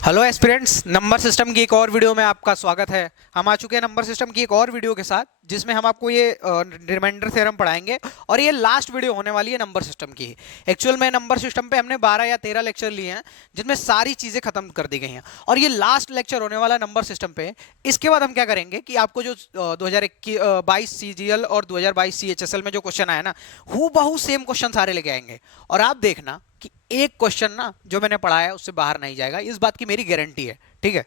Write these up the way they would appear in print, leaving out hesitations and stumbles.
Hello aspirants, number system की एक और वीडियो में आपका स्वागत है। हम आ चुके हैं नंबर सिस्टम की एक और वीडियो के साथ, जिसमें हम आपको ये रिमाइंडर थ्योरम पढ़ाएंगे और ये लास्ट वीडियो होने वाली है नंबर सिस्टम की। एक्चुअल में नंबर सिस्टम पे हमने 12 या 13 लेक्चर लिए हैं, जिनमें सारी चीज़ें खत्म कर दी गई हैं और ये लास्ट लेक्चर होने वाला है नंबर सिस्टम पे। इसके बाद हम क्या करेंगे कि आपको जो 2022 सीजीएल और 2022 सीएचएसएल में जो क्वेश्चन आया ना, हूबहू सेम क्वेश्चन सारे लेके आएंगे और आप देखना कि एक क्वेश्चन ना जो मैंने पढ़ाया है उससे बाहर नहीं जाएगा। इस बात की मेरी गारंटी है, ठीक है।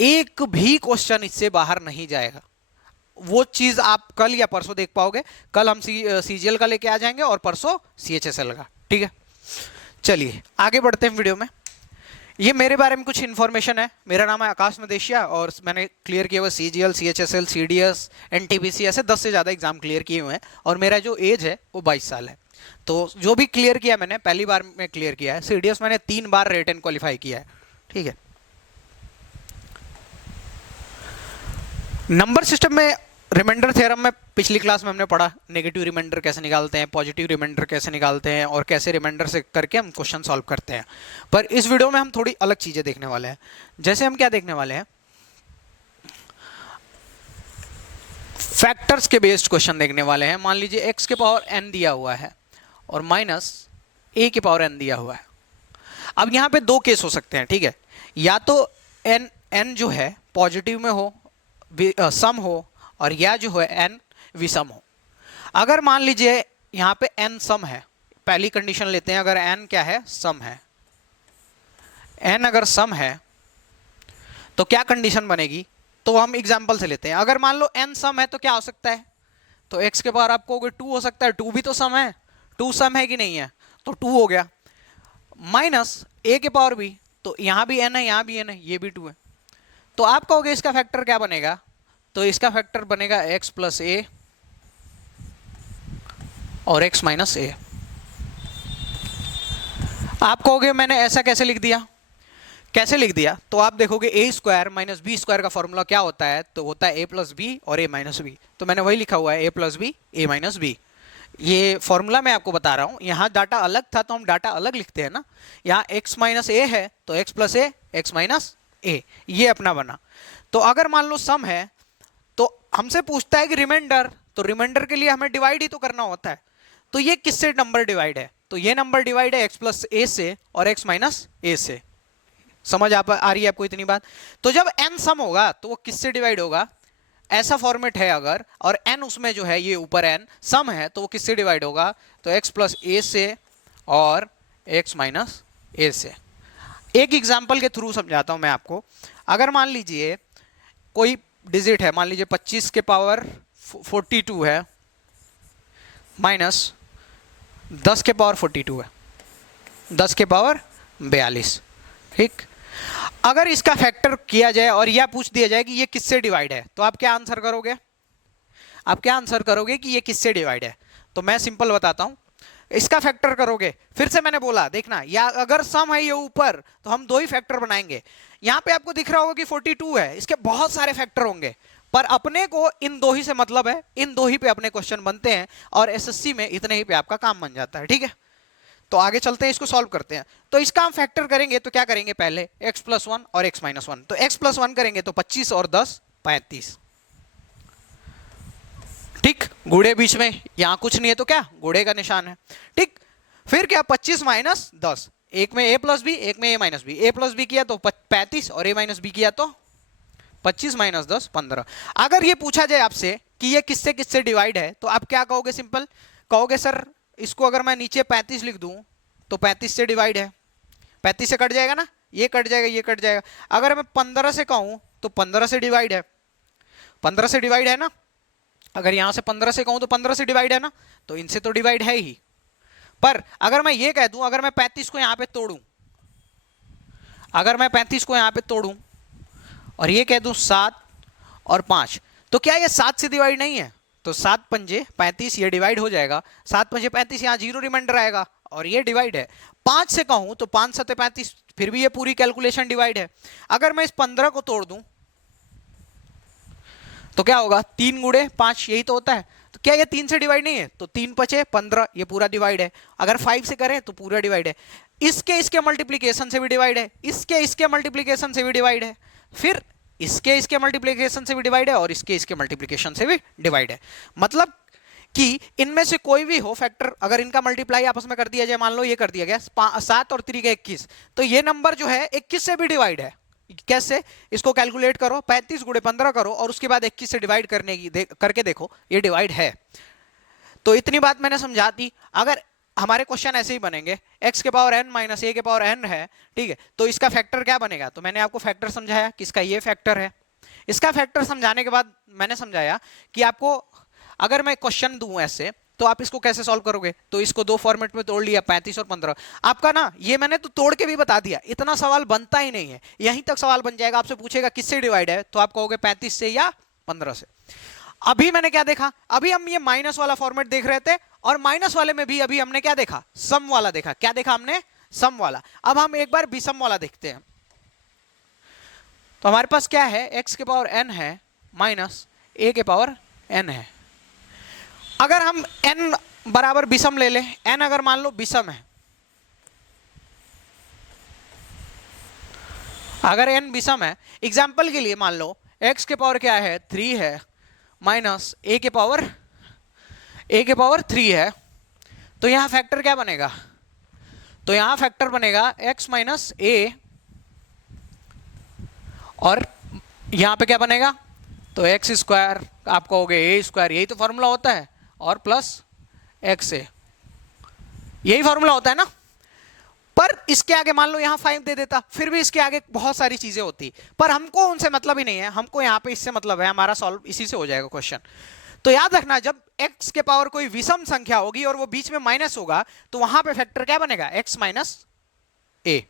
एक भी क्वेश्चन इससे बाहर नहीं जाएगा। वो चीज आप कल या परसों देख पाओगे। कल हम सीजीएल का लेके आ जाएंगे और परसों सीएचएसएल का, ठीक है। चलिए आगे बढ़ते हैं वीडियो में। ये मेरे बारे में कुछ इन्फॉर्मेशन है। मेरा नाम है आकाश मदेशिया और मैंने क्लियर किया हुआ सीजीएल, सीएचएसएल, सीडीएस, एनटीपीसी, ऐसे 10 से ज़्यादा एग्जाम क्लियर किए हुए हैं और मेरा जो एज है वो 22 साल है। तो जो भी क्लियर किया मैंने पहली बार में क्लियर किया है। सीडीएस मैंने 3 बार रिटन क्वालिफाई किया है, ठीक है। नंबर सिस्टम में रिमाइंडर थ्योरम में पिछली क्लास में हमने पढ़ा नेगेटिव रिमाइंडर कैसे निकालते हैं, पॉजिटिव रिमाइंडर कैसे निकालते हैं और कैसे रिमाइंडर से करके हम क्वेश्चन सॉल्व करते हैं। पर इस वीडियो में हम थोड़ी अलग चीजें देखने वाले हैं। जैसे हम क्या देखने वाले हैं, फैक्टर्स के बेस्ड क्वेश्चन देखने वाले हैं। मान लीजिए x के पावर n दिया हुआ है और माइनस a के पावर n दिया हुआ है। अब यहाँ पे दो केस हो सकते हैं, ठीक है। या तो n जो है पॉजिटिव में हो, सम हो, और या जो है n विषम हो। अगर मान लीजिए यहाँ पे n सम है, पहली कंडीशन लेते हैं। अगर n क्या है, सम है, n अगर सम है तो क्या कंडीशन बनेगी, तो हम एग्जांपल से लेते हैं। अगर मान लो n सम है तो क्या हो सकता है, तो x के पावर आपको 2 हो सकता है। 2 भी तो सम है, 2 सम है कि नहीं है, तो 2 हो गया। माइनस a के पावर भी, तो यहां भी n है, यहां भी n है, ये भी 2 है। तो आप कहोगे इसका फैक्टर क्या बनेगा, तो इसका फैक्टर बनेगा x प्लस a और x माइनस a। आप कहोगे मैंने ऐसा कैसे लिख दिया, कैसे लिख दिया, तो आप देखोगे a square minus B square का फॉर्मूला क्या होता है, तो होता है a प्लस बी और a माइनस बी। तो मैंने वही लिखा हुआ है a plus B a minus B. ये फॉर्मूला मैं आपको बता रहा हूं। यहाँ डाटा अलग था तो हम डाटा अलग लिखते हैं ना। यहाँ x माइनस ए है तो x प्लस ए, x माइनस ए, ये अपना बना। तो अगर मान लो सम है तो हमसे पूछता है कि रिमाइंडर, तो रिमाइंडर के लिए हमें डिवाइड ही तो करना होता है। तो ये किससे नंबर डिवाइड है, तो ये नंबर डिवाइड है x प्लस ए से और x माइनस ए से। समझ आ रही है आपको इतनी बात। तो जब n सम होगा तो वो किससे डिवाइड होगा, ऐसा फॉर्मेट है अगर, और n उसमें जो है ये ऊपर n सम है तो वो किससे डिवाइड होगा, तो x प्लस ए से और x माइनस ए से। एक एग्जांपल के थ्रू समझाता हूं मैं आपको। अगर मान लीजिए कोई डिजिट है, मान लीजिए 25 के पावर 42 है माइनस 10 के पावर 42 है, 10 के पावर 42, ठीक। अगर इसका फैक्टर किया जाए और यह पूछ दिया जाए कि ये किससे डिवाइड है, तो आप क्या आंसर करोगे, आप क्या आंसर करोगे कि ये किससे डिवाइड है। तो मैं सिंपल बताता हूं, इसका फैक्टर करोगे। फिर से मैंने बोला देखना, या अगर सम है ये ऊपर तो हम दो ही फैक्टर बनाएंगे। यहां पे आपको दिख रहा होगा कि 42 है, इसके बहुत सारे फैक्टर होंगे, पर अपने को इन दो ही से मतलब है। इन दो ही पे अपने क्वेश्चन बनते हैं और एसएससी में इतने ही पे आपका काम बन जाता है, ठीक है। तो आगे चलते हैं, इसको सॉल्व करते हैं। तो इसका हम फैक्टर करेंगे तो क्या करेंगे, पहले x प्लस 1 और x माइनस 1। तो x प्लस 1 करेंगे तो 25 और 10 35, ठीक। गुड़े बीच में, यहां कुछ नहीं है तो क्या गुड़े का निशान है, ठीक। फिर क्या 25 माइनस 10, एक में a प्लस बी, एक में a minus B. a plus B किया तो 35 और a माइनस बी किया तो 25 माइनस 10 15। अगर ये पूछा जाए आपसे कि ये किससे किससे डिवाइड है, तो आप क्या कहोगे, सिंपल कहोगे सर इसको अगर मैं नीचे 35 लिख दूं तो 35 से डिवाइड है, 35 से कट जाएगा ना, ये कट जाएगा, ये कट जाएगा। अगर मैं 15 से कहूं तो 15 से डिवाइड है, 15 से डिवाइड है ना। अगर यहां से 15 से कहूं तो 15 से डिवाइड है ना, तो इनसे तो डिवाइड है ही। पर अगर मैं ये कह दूं, अगर मैं 35 को यहां पे तोड़ूं, अगर मैं 35 को यहां पे तोड़ूं और ये कह दूं 7 और 5, तो क्या ये 7 से डिवाइड नहीं है, तो 7 पंजे 35, ये डिवाइड हो जाएगा। 7 पंजे 35, यहां जीरो रिमाइंडर आएगा और ये डिवाइड है। 5 से कहूं तो 5 सते 35, फिर भी ये पूरी कैलकुलेशन डिवाइड है। अगर मैं इस 15 को तोड़ दूं तो क्या होगा, 3 गुणे 5, यही तो होता है। तो क्या ये 3 से डिवाइड नहीं है, तो 3 पचे 15, ये पूरा डिवाइड है। अगर 5 से करें तो पूरा डिवाइड है। इसके मल्टीप्लीकेशन से भी डिवाइड है, इसके मल्टीप्लीकेशन से भी डिवाइड है, फिर इसके मल्टीप्लीकेशन से भी डिवाइड है, और इसके मल्टीप्लीकेशन से भी डिवाइड है। मतलब कि इनमें से कोई भी हो फैक्टर, अगर इनका मल्टीप्लाई आपस में कर दिया जाए, मान लो ये कर दिया गया 7 और 3 का 21, तो ये नंबर जो है 21 से भी डिवाइड है। कैसे? इसको कैलकुलेट करो, 35 गुणे 15 करो और उसके बाद 21 से डिवाइड करके देखो, ये डिवाइड है। तो इतनी बात मैंने समझा दी। अगर हमारे क्वेश्चन ऐसे ही बनेंगे, x के पावर n माइनस a के पावर n है, ठीक है, तो इसका फैक्टर क्या बनेगा? तो मैंने आपको फैक्टर समझाया कि इसका ये फैक्टर है। इसका फैक्टर समझाने के बाद मैंने समझाया कि आपको अगर मैं क्वेश्चन दूं ऐसे, तो आप इसको कैसे सॉल्व करोगे। तो इसको दो फॉर्मेट में तोड़ लिया, 35 और 15। आपका ना ये मैंने तो तोड़ के भी बता दिया, इतना सवाल बनता ही नहीं है, यहीं तक सवाल बन जाएगा। आपसे पूछेगा किससे डिवाइड है, तो आप कहोगे 35 से या 15 से। अभी मैंने क्या देखा, अभी हम ये माइनस वाला फॉर्मेट देख रहे थे, और माइनस वाले में भी अभी हमने क्या देखा, सम वाला देखा। क्या देखा हमने? सम वाला। अब हम एक बार विषम वाला देखते हैं। तो हमारे पास क्या है, x के पावर n है माइनस a के पावर n है। अगर हम n बराबर विषम ले लें, n अगर मान लो विषम है, अगर n विषम है, एग्जाम्पल के लिए मान लो x के पावर क्या है, 3 है, माइनस a के पावर 3 है, तो यहां फैक्टर क्या बनेगा? तो यहां फैक्टर बनेगा x माइनस a, और यहां पे क्या बनेगा? तो एक्स स्क्वायर, आप कहोगे ए स्क्वायर, यही तो फॉर्मूला होता है, और प्लस एक्स ए, यही फॉर्मूला होता है ना। पर इसके आगे मान लो यहां 5 दे देता, फिर भी इसके आगे बहुत सारी चीजें होती, पर हमको उनसे मतलब ही नहीं है, हमको यहाँ पे इससे मतलब है, हमारा सॉल्व इसी से हो जाएगा क्वेश्चन। तो याद रखना, जब x के पावर कोई विषम संख्या होगी और वो बीच में माइनस होगा, तो वहां पे फैक्टर क्या बनेगा? x माइनस ए।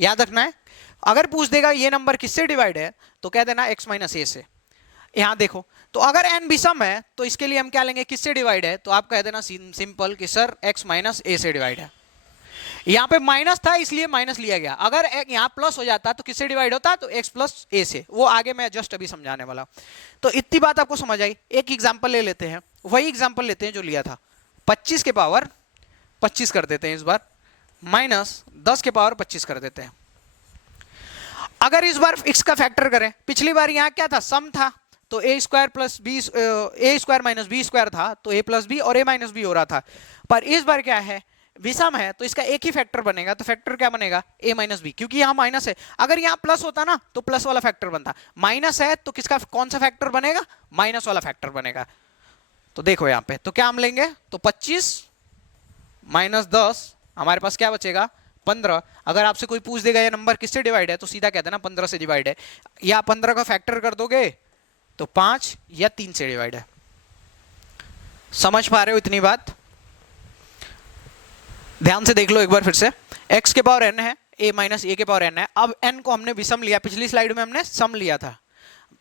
याद रखना है। अगर पूछ देगा ये नंबर किससे डिवाइड है, तो कह देना x माइनस ए से। यहां देखो, तो अगर n विषम है तो इसके लिए हम क्या लेंगे, किससे डिवाइड है, तो आप कह देना सिंपल कि सर x माइनस ए से डिवाइड है। यहां पे माइनस था इसलिए माइनस लिया गया, अगर यहां प्लस हो जाता तो किससे डिवाइड होता? तो x प्लस ए से। वो आगे मैं जस्ट अभी समझाने वाला। तो इतनी बात आपको समझ आई। एक एग्जांपल ले लेते हैं, वही एग्जांपल लेते हैं जो लिया था, 25 के पावर 25 कर देते हैं इस बार, माइनस 10 के पावर 25 कर देते हैं। अगर इस बार x का फैक्टर करें, पिछली बार यहां क्या था, सम था, तो a square plus B, A square minus B square था, तो a प्लस बी और a माइनस बी हो रहा था। पर इस बार क्या है, विषम है, तो इसका एक ही फैक्टर बनेगा, तो फैक्टर क्या बनेगा? a माइनस बी, क्योंकि यहाँ माइनस है। अगर यहाँ प्लस होता ना तो प्लस वाला फैक्टर बनता, माइनस है तो किसका कौन सा फैक्टर बनेगा? माइनस वाला फैक्टर बनेगा। तो देखो यहाँ पे, तो क्या हम लेंगे, तो 25 माइनस 10, हमारे पास क्या बचेगा? 15। अगर आपसे कोई पूछ देगा ये नंबर किससे डिवाइड है, तो सीधा कहते ना 15 से डिवाइड है, या 15 का फैक्टर कर दोगे तो 5 या 3 से डिवाइड है। समझ पा रहे हो इतनी बात? ध्यान से देख लो एक बार फिर से। x के पावर n है, a माइनस a के पावर n है। अब n को हमने विषम लिया, पिछली स्लाइड में हमने सम लिया था,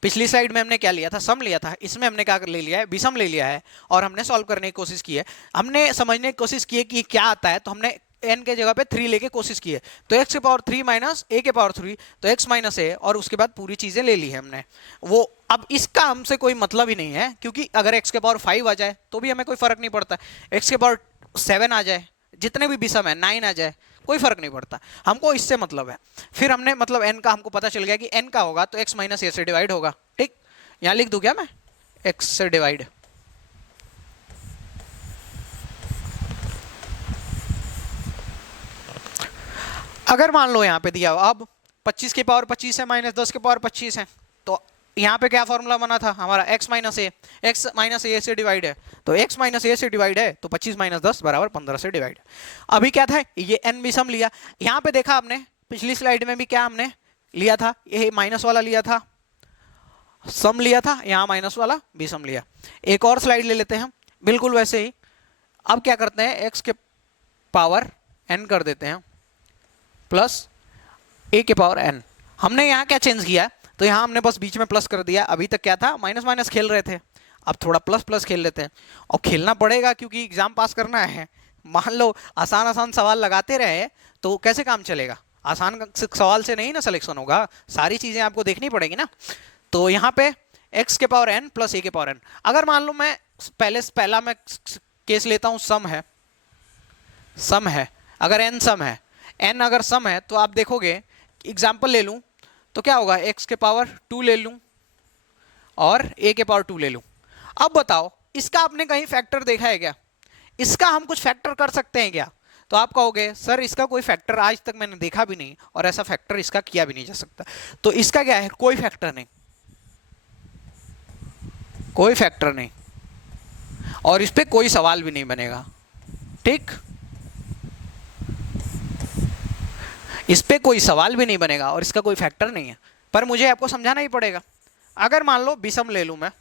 पिछली स्लाइड में हमने क्या लिया था? सम लिया था। इसमें हमने क्या ले लिया है? विषम ले लिया है, और हमने सॉल्व करने की कोशिश की है, हमने समझने की कोशिश की है कि क्या आता है, तो हमने n के जगह पे 3 लेके कोशिश की है। तो x के पावर 3 माइनस a के पावर 3, तो x माइनस a, और उसके बाद पूरी चीजें ले ली है हमने। वो अब इसका हमसे कोई मतलब ही नहीं है, क्योंकि अगर x के पावर 5 आ जाए तो भी हमें कोई फर्क नहीं पड़ता, x के पावर 7 आ जाए, जितने भी विषम है 9 आ जाए, कोई फर्क नहीं पड़ता, हमको इससे मतलब है। फिर हमने मतलब n का हमको पता चल गया कि n का होगा तो x माइनस a से डिवाइड होगा। ठीक, यहां लिख दूं क्या मैं? x से डिवाइड। अगर मान लो यहाँ पे दिया, अब 25 के पावर 25 है माइनस 10 के पावर 25 है, तो यहाँ पे क्या फॉर्मूला बना था हमारा? x माइनस ए से डिवाइड है, तो x माइनस ए से डिवाइड है, तो 25 माइनस 10 बराबर 15 से डिवाइड। अभी क्या था, ये n भी सम लिया। यहाँ पे देखा आपने, पिछली स्लाइड में भी क्या हमने लिया था? ये माइनस वाला लिया था, सम लिया था, यहाँ माइनस वाला भी सम लिया। एक और स्लाइड ले लेते हैं बिल्कुल वैसे ही। अब क्या करते हैं, x के पावर n कर देते हैं प्लस a के पावर n। हमने यहाँ क्या चेंज किया? तो यहाँ हमने बस बीच में प्लस कर दिया। अभी तक क्या था, माइनस माइनस खेल रहे थे, अब थोड़ा प्लस प्लस खेल लेते हैं, और खेलना पड़ेगा क्योंकि एग्जाम पास करना है। मान लो आसान आसान सवाल लगाते रहे तो कैसे काम चलेगा? आसान सवाल से नहीं ना सिलेक्शन होगा, सारी चीजें आपको देखनी पड़ेगी ना। तो यहाँ पे x के पावर n प्लस a के पावर n। अगर मान लो मैं पहला मैं केस लेता हूँ, सम है, अगर n सम है, n अगर सम है तो आप देखोगे, एग्जाम्पल ले लूं तो क्या होगा, x के पावर 2 ले लूं और a के पावर 2 ले लूं। अब बताओ इसका आपने कहीं फैक्टर देखा है क्या? इसका हम कुछ फैक्टर कर सकते हैं क्या? तो आप कहोगे सर इसका कोई फैक्टर आज तक मैंने देखा भी नहीं और ऐसा फैक्टर इसका किया भी नहीं जा सकता। तो इसका क्या है, कोई फैक्टर नहीं, कोई फैक्टर नहीं, और इस पे कोई सवाल भी नहीं बनेगा। ठीक, इस पे कोई सवाल भी नहीं बनेगा और इसका कोई फैक्टर नहीं है, पर मुझे आपको समझाना ही पड़ेगा। अगर मान लो विषम ले लूं मैं,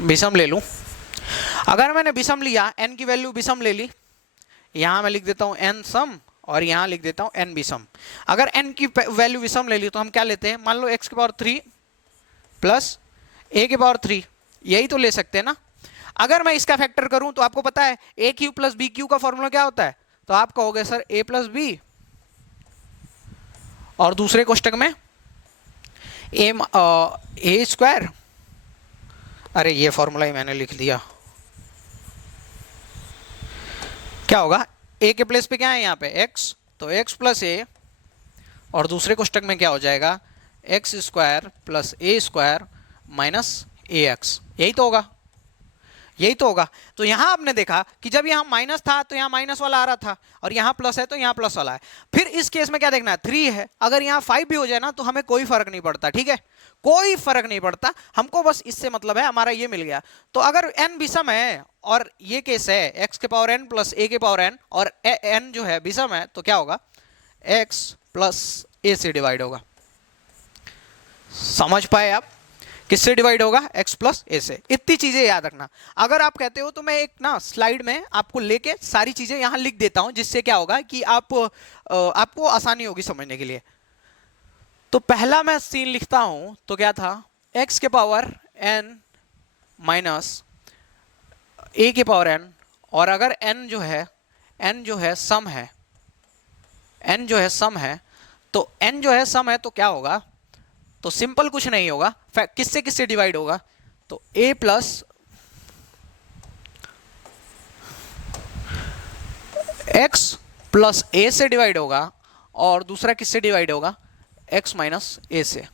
विषम ले लूं, अगर मैंने विषम लिया, n की वैल्यू विषम ले ली, यहां मैं लिख देता हूं n सम और यहां लिख देता हूं n विषम। अगर n की वैल्यू विषम ले ली तो हम क्या लेते हैं, मान लो x की पावर 3 प्लस a की पावर 3, यही तो ले सकते हैं ना। अगर मैं इसका फैक्टर करूं तो आपको पता है ए क्यू प्लस बी क्यू का फॉर्मूला क्या होता है, तो आप कहोगे सर a प्लस बी और दूसरे कोष्टक में ए स्क्वायर, अरे ये फॉर्मूला ही मैंने लिख दिया, क्या होगा, a के प्लेस पे क्या है यहाँ पे x, तो x प्लस ए और दूसरे कोष्टक में क्या हो जाएगा, एक्स स्क्वायर प्लस ए स्क्वायर माइनस ए एक्स, यही तो होगा, यही तो होगा। तो यहां आपने देखा कि जब यहां माइनस था तो यहां माइनस वाला आ रहा था और यहां प्लस है तो यहां प्लस वाला है। फिर इस केस में क्या देखना है, 3 है, अगर यहां 5 भी हो जाए ना तो हमें कोई फर्क नहीं पड़ता, ठीक है, कोई फर्क नहीं पड़ता, हमको बस इससे मतलब है, हमारा ये मिल गया। तो अगर n विषम है और ये केस है x के पावर n प्लस a के पावर n और n जो है विषम है, तो क्या होगा, x प्लस a से डिवाइड होगा। समझ पाए आप, किससे डिवाइड होगा, x प्लस ए से। इतनी चीजें याद रखना। अगर आप कहते हो तो मैं एक ना स्लाइड में आपको लेके सारी चीजें यहां लिख देता हूं, जिससे क्या होगा कि आपको आसानी होगी समझने के लिए। तो पहला मैं सीन लिखता हूं तो क्या था, x के पावर n माइनस a के पावर n, और अगर n जो है सम है, n जो है सम है, तो n जो है सम है तो क्या होगा, तो सिंपल कुछ नहीं होगा, किससे किससे डिवाइड होगा, तो a plus x plus a से डिवाइड होगा और दूसरा किससे डिवाइड होगा, x माइनस a से।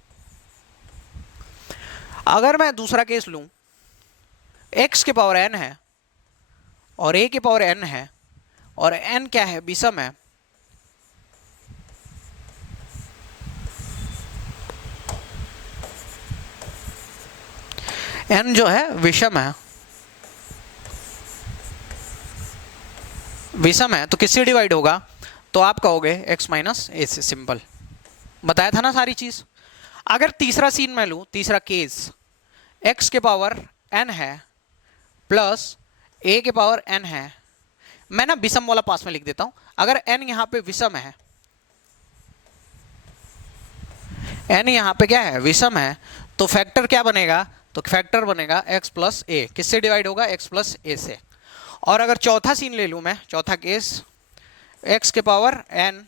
अगर मैं दूसरा केस लूं, x के पावर n है और a के पावर n है और n क्या है, विषम है, n जो है विषम है, विषम है तो किससे डिवाइड होगा, तो आप कहोगे x माइनस ए से, सिंपल बताया था ना सारी चीज। अगर तीसरा सीन मैं लूं, तीसरा केस, x के पावर n है प्लस a के पावर n है, मैं ना विषम वाला पास में लिख देता हूं। अगर n यहां पे विषम है, n यहां पे क्या है, विषम है, तो फैक्टर क्या बनेगा, तो फैक्टर बनेगा x प्लस ए, किससे डिवाइड होगा, x प्लस ए से। और अगर चौथा सीन ले लूं मैं, चौथा केस, x के पावर n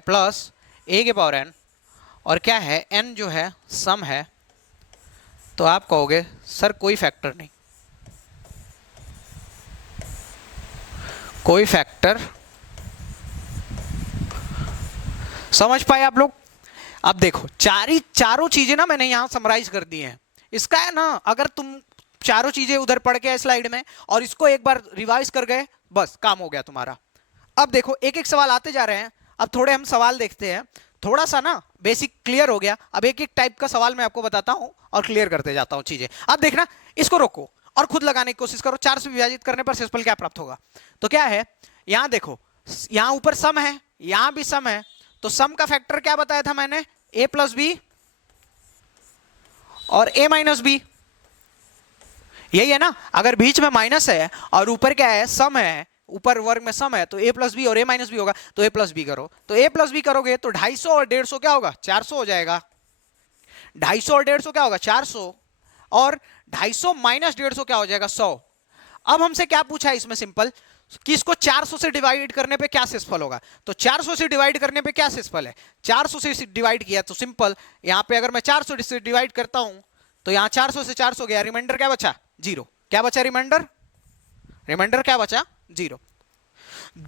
प्लस a के पावर n और क्या है, n जो है सम है, तो आप कहोगे सर कोई फैक्टर नहीं, कोई फैक्टर। समझ पाए आप लोग? अब देखो चारों चीजें ना मैंने यहां समराइज कर दी हैं। इसका है ना, अगर तुम चारों चीजें उधर पढ़ के स्लाइड में और इसको एक बार रिवाइज कर गए, बस काम हो गया तुम्हारा। अब देखो एक एक सवाल आते जा रहे हैं, अब थोड़े हम सवाल देखते हैं, थोड़ा सा ना बेसिक क्लियर हो गया। अब एक एक टाइप का सवाल मैं आपको बताता हूं और क्लियर करते जाता हूं चीजें। अब देखना, इसको रोको और खुद लगाने की कोशिश करो। 4 से विभाजित करने पर शेषफल क्या प्राप्त होगा, तो क्या है, यहां देखो, यहां ऊपर सम है, यहां भी सम है, तो सम का फैक्टर क्या बताया था मैंने, a प्लस बी और a माइनस बी, यही है ना। अगर बीच में माइनस है और ऊपर क्या है, सम है, ऊपर वर्ग में सम है, तो a प्लस बी और a माइनस बी होगा, तो a प्लस बी करो, तो a प्लस बी करोगे तो 250 और 150 क्या होगा, 400 हो जाएगा। 250 और 150 क्या होगा, 400, और 250 माइनस 150 क्या हो जाएगा, 100। अब हमसे क्या पूछा है इसमें, सिंपल, कि इसको 400 से डिवाइड करने पे क्या शेषफल होगा, तो 400 से डिवाइड करने पे क्या शेषफल है, 400 से डिवाइड किया तो सिंपल, यहां पे अगर मैं 400 से डिवाइड करता हूं तो यहां 400 से 400 गया, रिमाइंडर क्या बचा, 0। क्या बचा रिमाइंडर, रिमाइंडर क्या बचा, 0।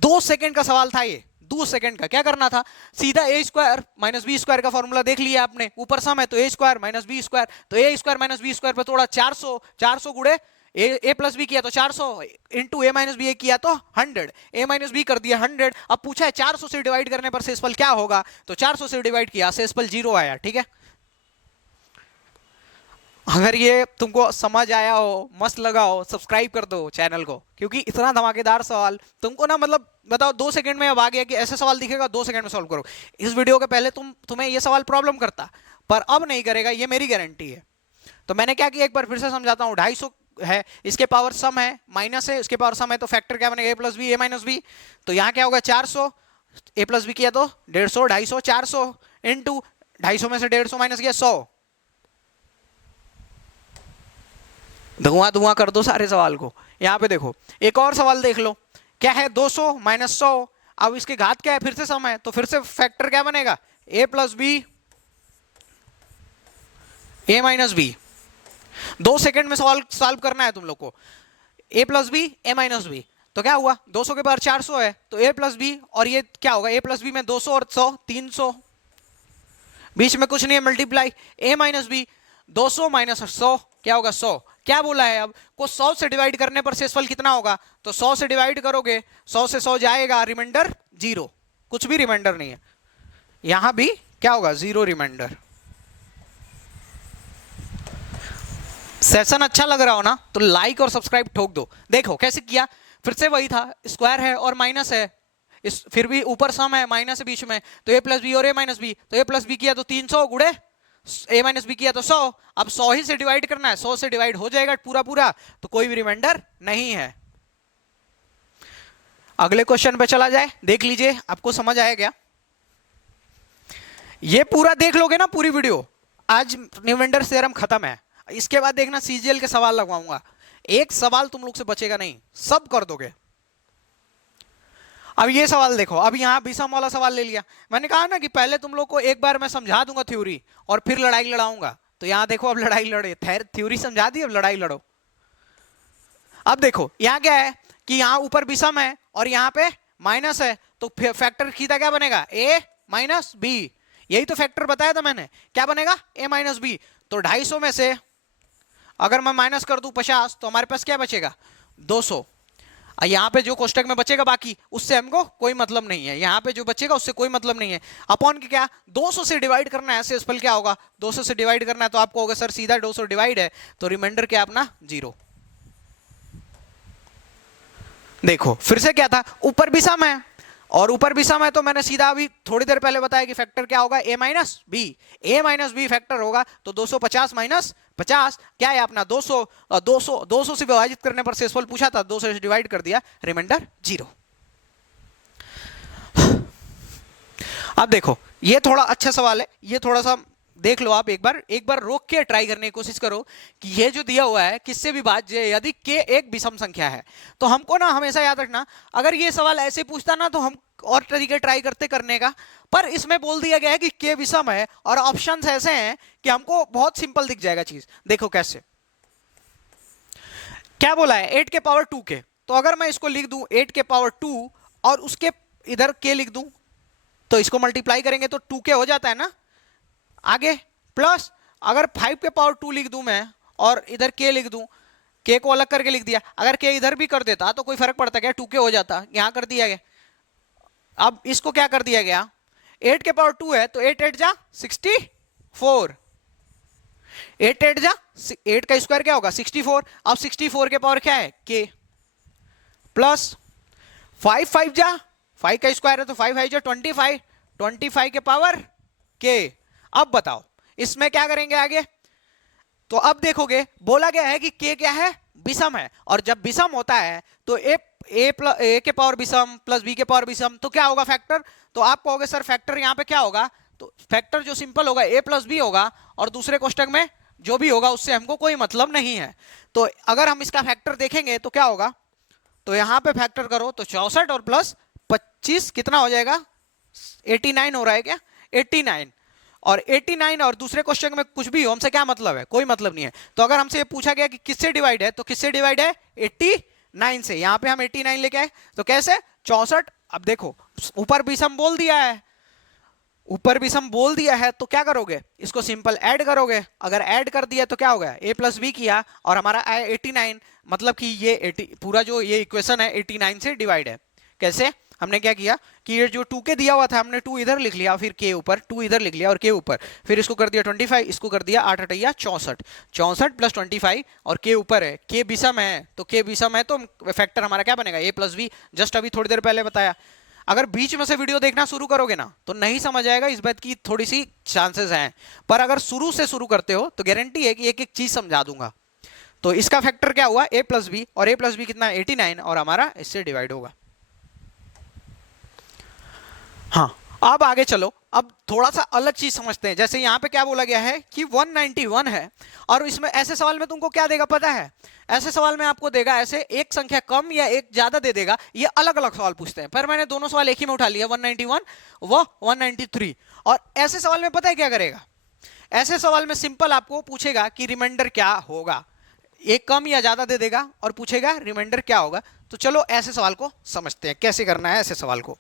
2 सेकंड का सवाल था ये, 2 सेकंड का। क्या करना था, सीधा ए स्क्वायर माइनस बी स्क्वायर का फॉर्मूला देख लिया आपने, ऊपर सम है तो ए स्क्वायर माइनस बी स्क्वायर, तो ए स्क्वायर माइनस बी स्क्वायर पे थोड़ा 400, 400 गुड़े ए प्लस बी किया तो 400 इंटू ए माइनस बी किया तो 100, ए माइनस बी कर दिया 100। अब पूछा है 400 से डिवाइड करने पर शेषफल क्या होगा, तो 400 से डिवाइड किया, शेषफल 0 आया। ठीक है, अगर ये तुमको समझ आया हो, मस्त लगा हो, सब्सक्राइब कर दो चैनल को, क्योंकि इतना धमाकेदार सवाल तुमको ना, मतलब बताओ 2 सेकंड में अब आ गया कि ऐसे सवाल दिखेगा 2 सेकंड में सॉल्व करो। इस वीडियो के पहले तुम्हें ये सवाल प्रॉब्लम करता, पर अब नहीं करेगा, ये मेरी गारंटी है। तो मैंने क्या किया, एक बार फिर से समझाता हूँ। 250 है, इसके पावर सम है, माइनस है, इसके पावर सम है, तो फैक्टर क्या बनेगा, ए प्लस बी, ए माइनस बी। तो यहाँ क्या होगा, 400, ए प्लस बी किया तो 150, 250, 400 इंटू 250 में से 150 माइनस किया 100। धुआं धुआं कर दो सारे सवाल को। यहाँ पे देखो एक और सवाल देख लो, क्या है, 200 माइनस 100। अब इसके घात क्या है, फिर से सम है, तो फिर से फैक्टर क्या बनेगा, ए प्लस बी, ए माइनस बी। 2 सेकंड में सॉल्व करना है तुम लोग को, ए प्लस बी, ए माइनस बी। तो क्या हुआ, 200 के पावर 400 है, तो ए प्लस बी, और ये क्या होगा, ए प्लस बी में 200 और 100 300, बीच में कुछ नहीं है, मल्टीप्लाई, ए माइनस बी, 200 माइनस 100 क्या होगा, 100। क्या बोला है, अब को 100 से डिवाइड करने पर शेषफल कितना होगा, तो 100 से डिवाइड करोगे, 100 से 100 जाएगा, रिमाइंडर 0, कुछ भी रिमाइंडर नहीं है। यहां भी क्या होगा, 0 रिमाइंडर। सेशन अच्छा लग रहा हो ना, तो लाइक और सब्सक्राइब ठोक दो। देखो कैसे किया, फिर से वही था, स्क्वायर है और माइनस है, इस फिर भी ऊपर सम है, माइनस है बीच में, तो ए प्लस बी और ए माइनस बी, तो ए प्लस बी किया तो 300 गुड़े ए माइनस बी किया तो 100। अब 100 ही से डिवाइड करना है, 100 से डिवाइड हो जाएगा पूरा पूरा, तो कोई भी रिमाइंडर नहीं है। अगले क्वेश्चन पे चला जाए, देख लीजिए आपको समझ आया क्या। ये पूरा देख लोगे ना पूरी वीडियो, आज रिमाइंडर थ्योरम खत्म है। इसके बाद देखना सीजीएल के सवाल लगवाऊंगा, एक सवाल तुम लोग से बचेगा नहीं, सब कर दोगे। अब ये सवाल देखो, अब यहाँ विषम वाला सवाल ले लिया। मैंने कहा ना कि पहले तुम लोग को एक बार मैं समझा दूंगा थ्योरी, और फिर लड़ाई लड़ाऊंगा। तो यहाँ देखो अब लड़ाई लड़े, थ्योरी समझा दी, अब लड़ाई लड़ो। अब देखो यहाँ क्या है कि यहाँ ऊपर विषम है और यहाँ पे माइनस है, तो फैक्टर सीधा क्या बनेगा, ए माइनस बी। यही तो फैक्टर बताया था मैंने, क्या बनेगा, ए माइनस बी। तो 250 में से अगर मैं माइनस कर दूं 50, तो हमारे पास क्या बचेगा, 200। यहाँ पे जो कोष्टक में बचेगा बाकी, उससे हमको कोई मतलब नहीं है, यहाँ पे जो बचेगा उससे कोई मतलब नहीं है। अपॉन के क्या, 200 से डिवाइड करना है, शेषफल क्या होगा, 200 से डिवाइड करना है, तो आपको होगा सर सीधा 200 डिवाइड है, तो रिमाइंडर क्या अपना 0। देखो फिर से क्या था, ऊपर भी सम है, और ऊपर भी सम है, तो मैंने सीधा अभी थोड़ी देर पहले बताया कि फैक्टर क्या होगा, ए माइनस बी। ए माइनस बी फैक्टर होगा, तो 250 माइनस 50 क्या है अपना 200। 200 से विभाजित करने पर शेषफल पूछा था, 200 से डिवाइड कर दिया, रिमाइंडर 0। अब देखो ये थोड़ा अच्छा सवाल है, ये थोड़ा सा देख लो आप, एक बार रोक के ट्राई करने की कोशिश करो कि ये जो दिया हुआ है किससे विभाज्य है, यदि के एक विषम संख्या है। तो हमको ना हमेशा याद रखना, अगर ये सवाल ऐसे पूछता ना, तो हम और तरीके ट्राई करते करने का, पर इसमें बोल दिया गया है कि के विषम है, और ऑप्शंस ऐसे हैं कि हमको बहुत सिंपल दिख जाएगा चीज। देखो कैसे, क्या बोला है, 8 के पावर 2 के। तो अगर मैं इसको लिख दूं 8 के पावर 2 और उसके इधर के लिख दूं, तो इसको मल्टीप्लाई करेंगे तो 2 के हो जाता है ना, आगे प्लस अगर 5 के पावर 2 लिख दूं मैं और इधर के लिख दूं, के को अलग करके लिख दिया, अगर के इधर भी कर देता तो कोई फर्क पड़ता क्या, 2 के हो जाता, यहां कर दिया गया। अब इसको क्या कर दिया गया, 8 के पावर 2 है, तो 8 8 जा 64, 8 8 जा 8 का स्क्वायर क्या होगा 64। अब 64 के पावर क्या है के, प्लस 5 5 जा 5 का स्क्वायर है, तो 5 5 जा 25, 25 के पावर के। अब बताओ इसमें क्या करेंगे आगे, तो अब देखोगे बोला गया है कि के क्या है, विषम है, और जब विषम होता है तो ए के पावर विषम प्लस बी के पावर विषम, तो क्या होगा फैक्टर। तो आप कहोगे सर फैक्टर यहाँ पे क्या होगा, तो फैक्टर जो सिंपल होगा ए प्लस बी होगा, और दूसरे कोष्टक में जो भी होगा उससे हमको कोई मतलब नहीं है। तो अगर हम इसका फैक्टर देखेंगे तो क्या होगा, तो यहां पे फैक्टर करो तो 64 और प्लस 25 कितना हो जाएगा, 89 हो रहा है क्या, 89। और 89 और दूसरे क्वेश्चन में कुछ भी हो, हमसे क्या मतलब है, कोई मतलब नहीं है। तो अगर हमसे ये पूछा गया कि किससे डिवाइड है, तो किससे डिवाइड है, 9 से, यहाँ पे हम 89 लेके आए, तो कैसे 64। अब देखो ऊपर भी सम बोल दिया है, ऊपर भी सम बोल दिया है, तो क्या करोगे, इसको सिंपल ऐड करोगे। अगर ऐड कर दिया तो क्या हो गया, a प्लस बी किया और हमारा आया 89, मतलब कि ये 80 पूरा जो ये इक्वेशन है 89 से डिवाइड है। कैसे, हमने क्या किया कि ये जो 2 के दिया हुआ था हमने 2 इधर लिख लिया, फिर के ऊपर 2 इधर लिख लिया और के ऊपर, फिर इसको कर दिया 25, इसको कर दिया 8 8 64, 64 प्लस 25 और के ऊपर है, के विषम है, तो के विषम है तो फैक्टर हमारा क्या बनेगा, a प्लस बी। जस्ट अभी थोड़ी देर पहले बताया। अगर बीच में से वीडियो देखना शुरू करोगे ना तो नहीं समझ आएगा, इस बात की थोड़ी सी चांसेस हैं, पर अगर शुरू से शुरू करते हो तो गारंटी है कि एक एक चीज समझा दूंगा। तो इसका फैक्टर क्या हुआ, a प्लस बी, और a प्लस बी कितना 89 और हमारा इससे डिवाइड होगा। हाँ, अब आगे चलो, अब थोड़ा सा अलग चीज समझते हैं। जैसे यहाँ पे क्या बोला गया है कि 191 है, और इसमें ऐसे सवाल में तुमको क्या देगा पता है, ऐसे सवाल में आपको देगा ऐसे एक संख्या कम या एक ज्यादा दे देगा, ये अलग अलग सवाल पूछते हैं, पर मैंने दोनों सवाल एक ही में उठा लिया, 191 व 193। और ऐसे सवाल में पता है क्या करेगा, ऐसे सवाल में सिंपल आपको पूछेगा कि रिमाइंडर क्या होगा, एक कम या ज्यादा दे देगा और पूछेगा रिमाइंडर क्या होगा। तो चलो ऐसे सवाल को समझते हैं कैसे करना है ऐसे सवाल को।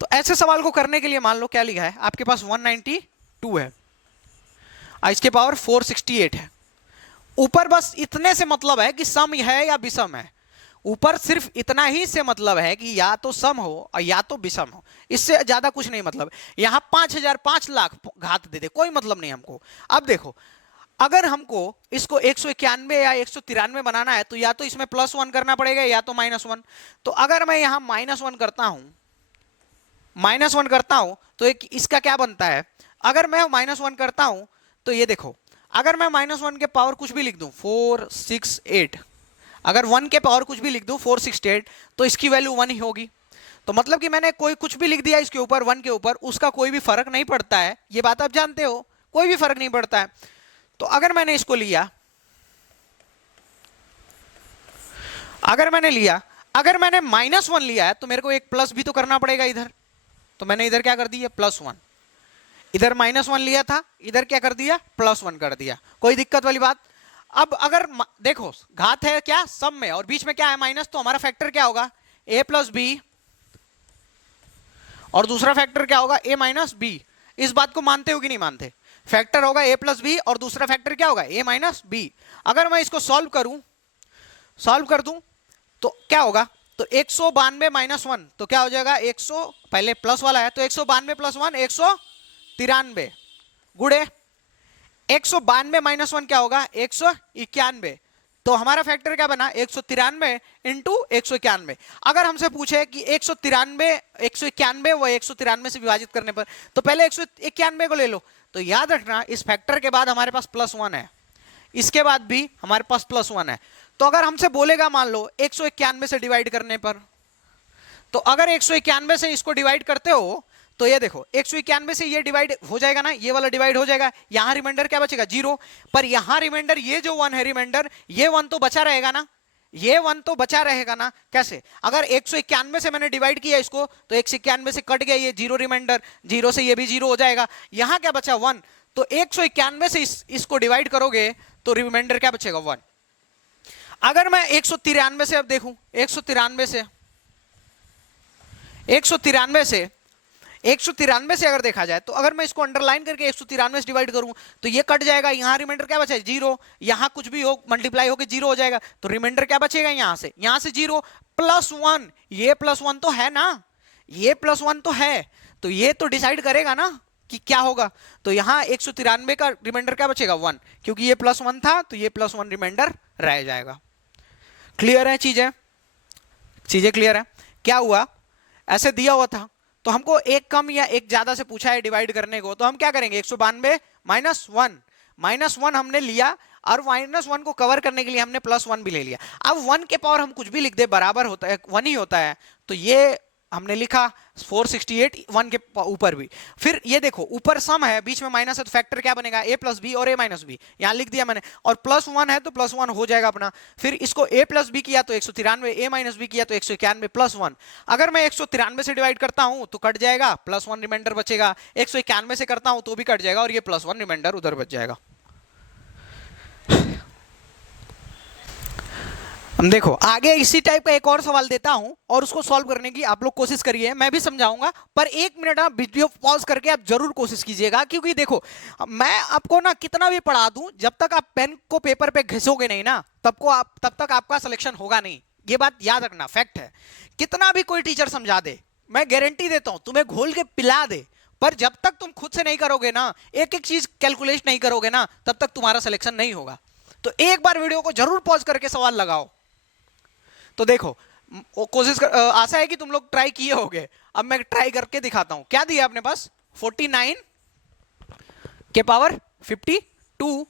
तो ऐसे सवाल को करने के लिए मान लो क्या लिखा है आपके पास 192 है, इसके पावर 468 है, ऊपर बस इतने से मतलब है कि सम है या विषम है, ऊपर सिर्फ इतना ही से मतलब है कि या तो सम हो और या तो विषम हो, इससे ज्यादा कुछ नहीं मतलब। यहां 5000 5 लाख घात दे दे कोई मतलब नहीं हमको। अब देखो अगर हमको इसको 191 या 193 बनाना है तो या तो इसमें +1 करना पड़ेगा या तो -1। तो अगर मैं यहां -1 करता हूं, -1 करता हूं तो एक इसका क्या बनता है, अगर मैं -1 करता हूं तो ये देखो, अगर मैं -1 के पावर कुछ भी लिख दूं 468, अगर 1 के पावर कुछ भी लिख दूं 468 तो इसकी वैल्यू 1 ही होगी। तो मतलब कि मैंने कोई कुछ भी लिख दिया इसके ऊपर 1 के ऊपर, उसका कोई भी फर्क नहीं पड़ता है, ये बात आप जानते हो, कोई भी फर्क नहीं पड़ता है। तो अगर मैंने इसको लिया, अगर मैंने -1 लिया है तो मेरे को एक प्लस भी तो करना पड़ेगा इधर, तो मैंने इधर क्या कर दिया +1, इधर -1 लिया था, इधर क्या कर दिया +1 कर दिया, कोई दिक्कत वाली बात। अब अगर देखो घात है क्या सम में और बीच में क्या है माइनस, तो हमारा फैक्टर क्या होगा a प्लस बी और दूसरा फैक्टर क्या होगा a माइनस बी। इस बात को मानते हो कि नहीं मानते, फैक्टर होगा a प्लस बी और दूसरा फैक्टर क्या होगा a माइनस बी। अगर मैं इसको सॉल्व कर दूं तो क्या होगा, तो 192 -1 तो क्या हो जाएगा 100, पहले प्लस वाला है तो 192 + 1 193 गुड़े 192 -1 क्या होगा 191, तो हमारा फैक्टर क्या बना 193 इंटू 191। अगर हमसे पूछे कि 193 191 व 193 से विभाजित करने पर, तो पहले 191 को ले लो। तो याद रखना इस फैक्टर के बाद हमारे पास +1 है, इसके बाद भी हमारे पास +1 है। तो अगर हमसे बोलेगा मान लो 191 से डिवाइड करने पर, तो अगर 191 से इसको डिवाइड करते हो तो ये देखो 191 से ये डिवाइड हो जाएगा ना, ये वाला डिवाइड हो जाएगा, यहां रिमाइंडर क्या बचेगा 0, पर यहां रिमाइंडर ये जो 1 है रिमाइंडर, ये 1 तो बचा रहेगा ना, ये 1 तो बचा रहेगा ना। कैसे, अगर 191 से मैंने डिवाइड किया इसको तो 191 से कट गया ये 0 रिमाइंडर, 0 से ये भी 0 हो जाएगा, यहां क्या बचा 1, तो 191 से इसको डिवाइड करोगे तो रिमाइंडर क्या बचेगा 1। अगर मैं 193 से अब देखूं, 193 से अगर देखा जाए तो अगर मैं इसको अंडरलाइन करके 193 से डिवाइड करूं तो ये कट जाएगा, यहां रिमाइंडर क्या बचा 0, यहां कुछ भी हो मल्टीप्लाई होकर 0 हो जाएगा, तो रिमाइंडर क्या बचेगा यहां से 0 +1, ये +1 तो है ना, ये +1 तो है, तो ये तो डिसाइड करेगा ना कि क्या होगा। तो यहां 193 का रिमाइंडर क्या बचेगा 1, क्योंकि ये +1 था तो ये +1 रिमाइंडर रह जाएगा। क्लियर है चीजें क्लियर है। क्या हुआ, ऐसे दिया हुआ था तो हमको एक कम या एक ज्यादा से पूछा है डिवाइड करने को, तो हम क्या करेंगे 192 -1 हमने लिया और -1 को कवर करने के लिए हमने +1 भी ले लिया। अब 1 के पावर हम कुछ भी लिख दे बराबर होता है 1 ही होता है, तो ये हमने लिखा 468 1 के ऊपर भी। फिर ये देखो ऊपर सम है बीच में माइनस है तो फैक्टर क्या बनेगा a प्लस बी और a माइनस बी, यहां लिख दिया मैंने, और +1 है तो +1 हो जाएगा अपना। फिर इसको a प्लस बी किया तो 193, a माइनस बी किया तो 191 +1। अगर मैं 193 से डिवाइड करता हूं तो कट जाएगा, +1 रिमाइंडर बचेगा, 191 से करता हूं तो भी कट जाएगा और ये +1 रिमाइंडर उधर बच जाएगा। देखो आगे इसी टाइप का एक और सवाल देता हूं और उसको सॉल्व करने की आप लोग कोशिश करिए, मैं भी समझाऊंगा, पर 1 मिनट आप वीडियो पॉज करके आप जरूर कोशिश कीजिएगा, क्योंकि देखो मैं आपको ना कितना भी पढ़ा दूं, जब तक आप पेन को पेपर पे घिसोगे नहीं ना तब तक आपका सिलेक्शन होगा नहीं। ये बात याद रखना, फैक्ट है। कितना भी कोई टीचर समझा दे, मैं गारंटी देता हूं तुम्हें घोल के पिला दे, पर जब तक तुम खुद से नहीं करोगे ना, एक एक चीज कैलकुलेट नहीं करोगे ना, तब तक तुम्हारा सिलेक्शन नहीं होगा। तो एक बार वीडियो को जरूर पॉज करके सवाल लगाओ। तो देखो कोशिश कर, आशा है कि तुम लोग ट्राई किए होगे। अब मैं ट्राई करके दिखाता हूं। क्या दिया अपने पास 49 के पावर 52।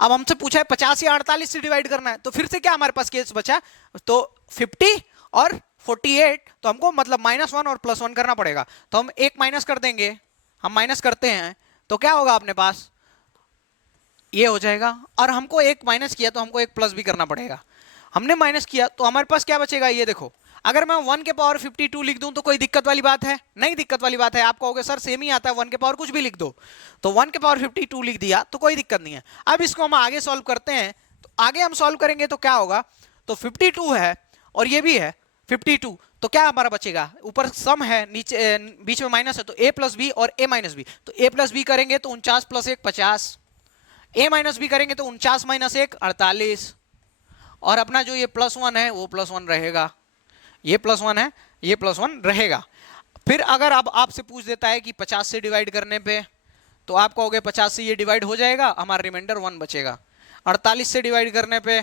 अब हमसे पूछा है 50 या 48 से डिवाइड करना है, तो फिर से क्या हमारे पास केस बचा, तो 50 और 48, तो हमको मतलब -1 और +1 करना पड़ेगा। तो हम एक माइनस कर देंगे, हम माइनस करते हैं तो क्या होगा अपने पास, ये हो जाएगा। और हमको एक माइनस किया तो हमको एक प्लस भी करना पड़ेगा। हमने माइनस किया तो हमारे पास क्या बचेगा, ये देखो। अगर मैं 1 के पावर 52 लिख दूं तो कोई दिक्कत वाली बात है? नहीं दिक्कत वाली बात है। आप कहोगे सर सेम ही आता है, 1 के पावर कुछ भी लिख दो। तो 1 के पावर 52 लिख दिया तो कोई दिक्कत नहीं है। अब इसको हम आगे सॉल्व करते हैं, तो आगे हम सॉल्व करेंगे तो क्या होगा, तो 52 है और ये भी है 52, तो क्या हमारा बचेगा, ऊपर सम है, नीचे बीच में माइनस है, तो a प्लस बी और a माइनस बी। तो a प्लस बी करेंगे तो 49 + 1 50, a माइनस बी करेंगे तो 49 - 1 48, और अपना जो ये +1 है वो +1 रहेगा, ये +1 है, ये +1 रहेगा। फिर अगर अब आपसे पूछ देता है कि 50 से डिवाइड करने पे, तो आप कहोगे 50 से ये डिवाइड हो जाएगा, हमारा रिमाइंडर 1 बचेगा। 48 से डिवाइड करने पे,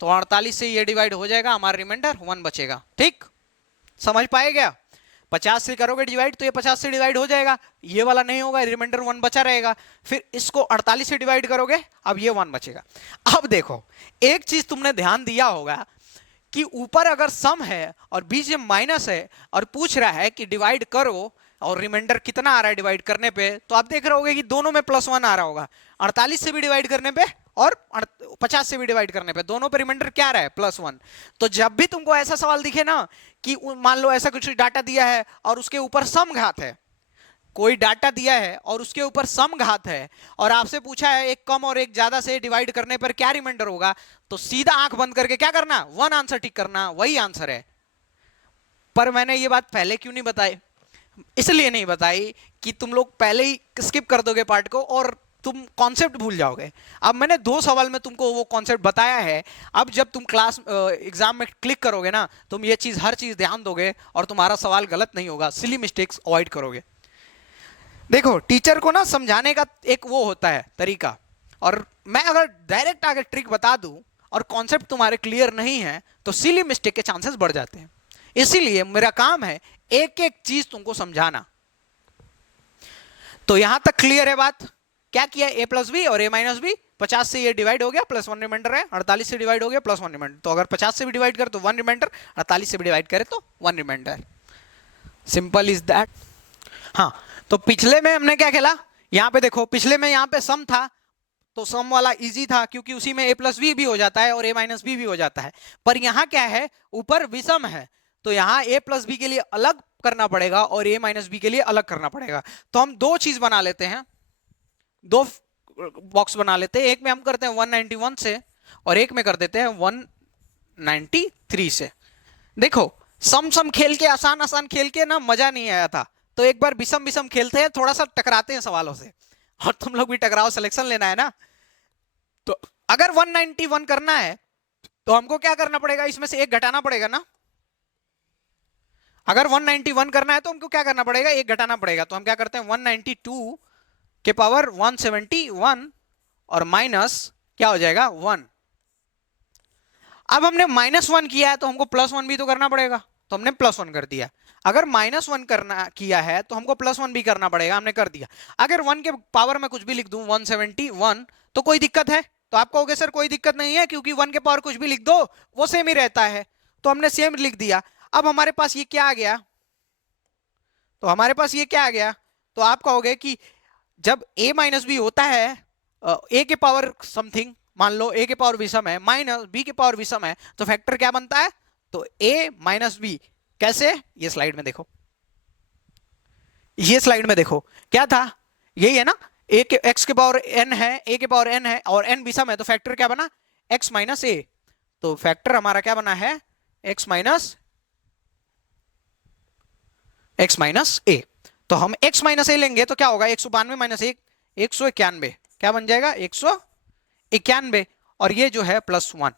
तो 48 से ये डिवाइड हो जाएगा, हमारा रिमाइंडर 1 बचेगा। ठीक, समझ पाए क्या? 50 से करोगे डिवाइड तो ये 50 से डिवाइड हो जाएगा, ये वाला नहीं होगा, रिमाइंडर 1 बचा रहेगा। फिर इसको 48 से डिवाइड करोगे, अब ये 1 बचेगा। अब देखो एक चीज तुमने ध्यान दिया होगा कि ऊपर अगर सम है और बीच में माइनस है और पूछ रहा है कि डिवाइड करो और रिमाइंडर कितना आ रहा है डिवाइड करने पे, तो आप देख रहे होगे कि दोनों में +1 आ रहा होगा। 48 से भी डिवाइड करने पे और 50 से भी डिवाइड करने पे, दोनों पे रिमाइंडर क्या आ रहा है, +1। तो जब भी तुमको ऐसा सवाल दिखे ना कि मान लो ऐसा कुछ डाटा दिया है और उसके ऊपर सम घात है, कोई डाटा दिया है और उसके ऊपर सम घात है और आपसे पूछा है एक कम और एक ज्यादा से डिवाइड करने पर क्या रिमाइंडर होगा, तो सीधा आंख बंद करके क्या करना, 1 आंसर टिक करना, वही आंसर है। पर मैंने ये बात पहले क्यों नहीं बताई, इसलिए नहीं बताई कि तुम लोग पहले ही स्किप कर दोगे पार्ट को और तुम कॉन्सेप्ट भूल जाओगे। अब मैंने 2 सवाल में तुमको वो कॉन्सेप्ट बताया है। अब जब तुम क्लास एग्जाम में क्लिक करोगे ना, तुम ये चीज हर चीज ध्यान दोगे और तुम्हारा सवाल गलत नहीं होगा, सिली मिस्टेक्स अवॉइड करोगे। देखो टीचर को ना समझाने का एक वो होता है तरीका, और मैं अगर डायरेक्ट आगे ट्रिक बता दूं और कॉन्सेप्ट तुम्हारे क्लियर नहीं है तो सिली मिस्टेक के चांसेस बढ़ जाते हैं। इसीलिए मेरा काम है एक एक चीज तुमको समझाना। तो यहां तक क्लियर है बात? क्या किया, a प्लस बी और a माइनस बी, 50 से ये डिवाइड हो गया, +1 रिमाइंडर है, 48 से डिवाइड हो गया, +1 रिमाइंडर। तो अगर 50 से भी डिवाइड करे तो 1 रिमाइंडर, 48 से भी डिवाइड करे तो 1 रिमाइंडर। Simple is that. हाँ, तो पिछले में हमने क्या खेला, यहां पे देखो पिछले में यहां पे सम था, तो सम वाला इजी था क्योंकि उसी में a प्लस बी भी हो जाता है और a माइनस बी भी हो जाता है। पर यहां क्या है, ऊपर विषम है, तो यहां a प्लस बी के लिए अलग करना पड़ेगा और a माइनस बी के लिए अलग करना पड़ेगा। तो हम 2 चीज बना लेते हैं, 2 बॉक्स बना लेते हैं। एक में हम करते हैं 191 से और एक में कर देते हैं 193 से। देखो सम सम खेल के, आसान आसान खेल के ना मजा नहीं आया था, तो एक बार विषम विषम खेलते हैं, थोड़ा सा टकराते हैं सवालों से, और तुम लोग भी टकराओ, सिलेक्शन लेना है ना। तो अगर 191 करना है तो हमको क्या करना पड़ेगा, इसमें से एक घटाना पड़ेगा ना। अगर 191 करना है तो हमको क्या करना पड़ेगा, एक घटाना पड़ेगा। तो हम क्या करते हैं 192 के पावर 171 और माइनस क्या हो जाएगा 1। अब हमने -1 किया है तो हमको +1 भी तो करना पड़ेगा, तो हमने +1 कर दिया। अगर -1 करना किया है तो हमको +1 भी करना पड़ेगा, हमने कर दिया। अगर 1 के पावर में कुछ भी लिख दूं 171 तो कोई दिक्कत है, तो आप कहोगे सर कोई दिक्कत नहीं है क्योंकि 1 के पावर कुछ भी लिख दो वो सेम ही रहता है, तो हमने सेम लिख दिया। अब हमारे पास ये क्या आ गया, तो हमारे पास ये क्या आ गया, तो आप कहोगे कि जब a माइनस बी होता है a के पावर समथिंग, मान लो a के पावर विषम है माइनस b के पावर विषम है, तो फैक्टर क्या बनता है, तो a माइनस बी। कैसे, ये स्लाइड में देखो, ये स्लाइड में देखो क्या था, यही है ना, a के x के पावर n है, a के पावर n है और n विषम है, तो फैक्टर क्या बना x माइनस a। तो फैक्टर हमारा क्या बना है, x माइनस ए। तो हम x माइनस ए लेंगे तो क्या होगा, 192 माइनस 1, 191, क्या बन जाएगा 191, और ये जो है +1।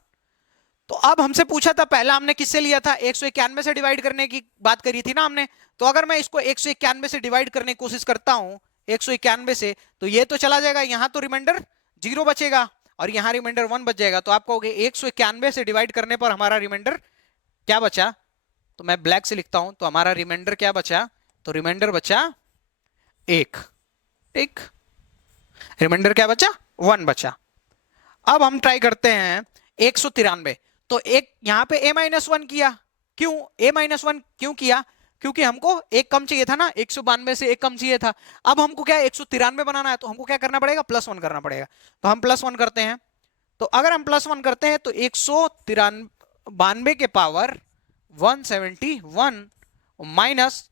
तो अब हमसे पूछा था, पहला हमने किससे लिया था, 191 से डिवाइड करने की बात करी थी ना हमने। तो अगर मैं इसको 191 से डिवाइड करने की कोशिश करता हूं 191 से, तो ये तो चला जाएगा, यहां तो रिमाइंडर 0 बचेगा और यहां रिमाइंडर 1 बच जाएगा। तो आप कहोगे 191 से डिवाइड करने पर हमारा रिमाइंडर क्या बचा, तो मैं ब्लैक से लिखता हूं, तो हमारा रिमाइंडर क्या बचा, तो रिमाइंडर बचा 1, ठीक, रिमाइंडर क्या बचा, 1 बचा। अब हम ट्राई करते हैं 193। तो एक यहां पे a-1 किया, क्यों a-1 क्यों किया, क्योंकि हमको एक कम चाहिए था ना, 192 से एक कम चाहिए था। अब हमको क्या है 193 बनाना है, तो हमको क्या करना पड़ेगा, +1 करना पड़ेगा। तो हम +1 करते हैं। तो अगर हम +1 करते हैं तो 192 के पावर 171 माइनस,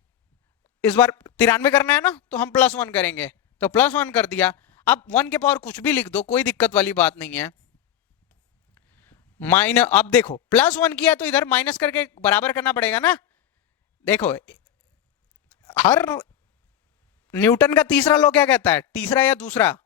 इस बार 93 करना है ना, तो हम +1 करेंगे, तो +1 कर दिया। अब 1 के पावर कुछ भी लिख दो, कोई दिक्कत वाली बात नहीं है। माइनस, अब देखो +1 किया तो इधर माइनस करके बराबर करना पड़ेगा ना। देखो हर न्यूटन का तीसरा लॉ क्या कहता है, तीसरा या दूसरा,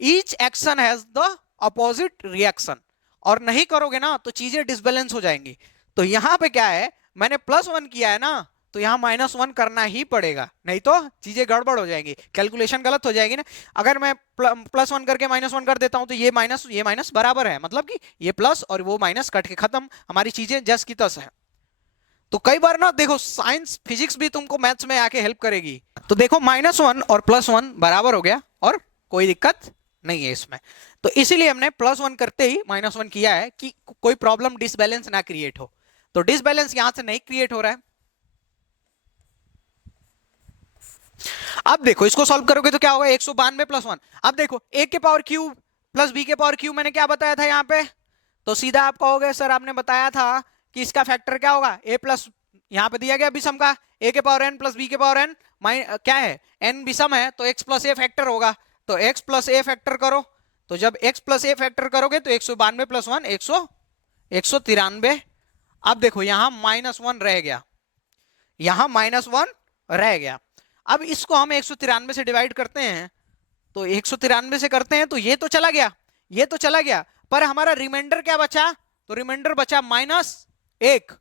each action has the opposite reaction, और नहीं करोगे ना तो चीजें डिसबैलेंस हो जाएंगी। तो यहां पे क्या है, मैंने +1 किया है ना, तो यहां -1 करना ही पड़ेगा, नहीं तो चीजें गड़बड़ हो जाएंगी, कैलकुलेशन गलत हो जाएगी ना। अगर मैं +1 करके -1 कर देता हूं तो ये माइनस बराबर है, मतलब कि ये प्लस और वो माइनस कट के खत्म, हमारी चीजें जस की तस है। तो कई बार ना देखो साइंस फिजिक्स भी तुमको मैथ्स में आके हेल्प करेगी। तो देखो -1 और +1 बराबर हो गया और कोई दिक्कत नहीं है इसमें। तो इसीलिए हमने +1 करते ही -1 किया है कि कोई प्रॉब्लम डिसबैलेंस ना क्रिएट हो। तो डिसबैलेंस यहां से नहीं क्रिएट हो रहा है। अब देखो इसको सॉल्व करोगे तो क्या होगा, 192 +1। अब देखो a के पावर क्यूब प्लस b के पावर क्यूब मैंने क्या बताया था यहाँ पे, तो सीधा आप कहोगे सर आपने बताया था कि इसका फैक्टर क्या होगा, a प्लस, यहाँ पे दिया गया विषम का, a के पावर n प्लस b के पावर n, क्या है n विषम है तो x प्लस a फैक्टर होगा, तो x प्लस a फैक्टर करो। तो जब x प्लस a फैक्टर करोगे तो 192 + 1 193। अब देखो यहां -1 रह गया, यहां -1 रह गया। अब इसको हम 193 से डिवाइड करते हैं, तो 193 से करते हैं तो ये तो चला गया, ये तो चला गया, पर हमारा रिमाइंडर क्या बचा, तो रिमाइंडर बचा -1,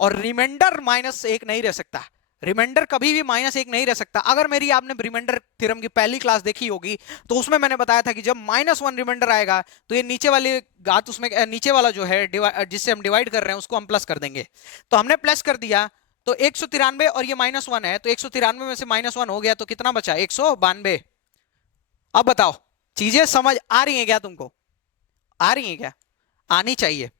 और रिमाइंडर -1 नहीं रह सकता, रिमाइंडर कभी भी -1 नहीं रह सकता। अगर मेरी आपने रिमाइंडर थ्योरम की पहली क्लास देखी होगी तो उसमें मैंने बताया था कि जब -1 रिमाइंडर आएगा तो ये नीचे वाली घात, उसमें नीचे वाला जो है जिससे हम डिवाइड कर रहे हैं उसको हम प्लस कर देंगे। तो हमने प्लस कर दिया, तो 193 और ये -1 है, तो 193 में से -1 हो गया तो कितना बचा, 192। अब बताओ चीजें समझ आ रही हैं क्या तुमको, आ रही हैं क्या, आनी चाहिए।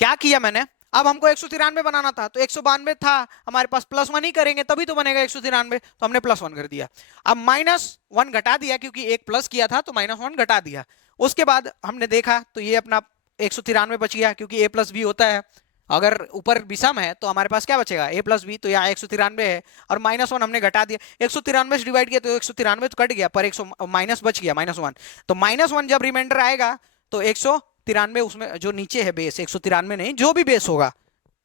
क्या किया मैंने, अब हमको 193 बनाना था, तो 192 था हमारे पास, +1 ही करेंगे तभी तो बनेगा 193, तो हमने +1 कर दिया। अब -1 घटा दिया, क्योंकि एक प्लस किया था तो -1 घटा दिया। उसके बाद हमने देखा तो ये अपना 193 बच गया, क्योंकि a + b होता है, अगर ऊपर विषम है तो हमारे पास क्या बचेगा, a + b, तो यहाँ 193 है और -1 हमने घटा दिया, 193 से डिवाइड किया तो 193 तो कट गया, पर 100 माइनस बच गया -1। तो -1 जब रिमाइंडर आएगा तो 193 उसमें जो नीचे है बेस, 193 नहीं, जो भी बेस होगा,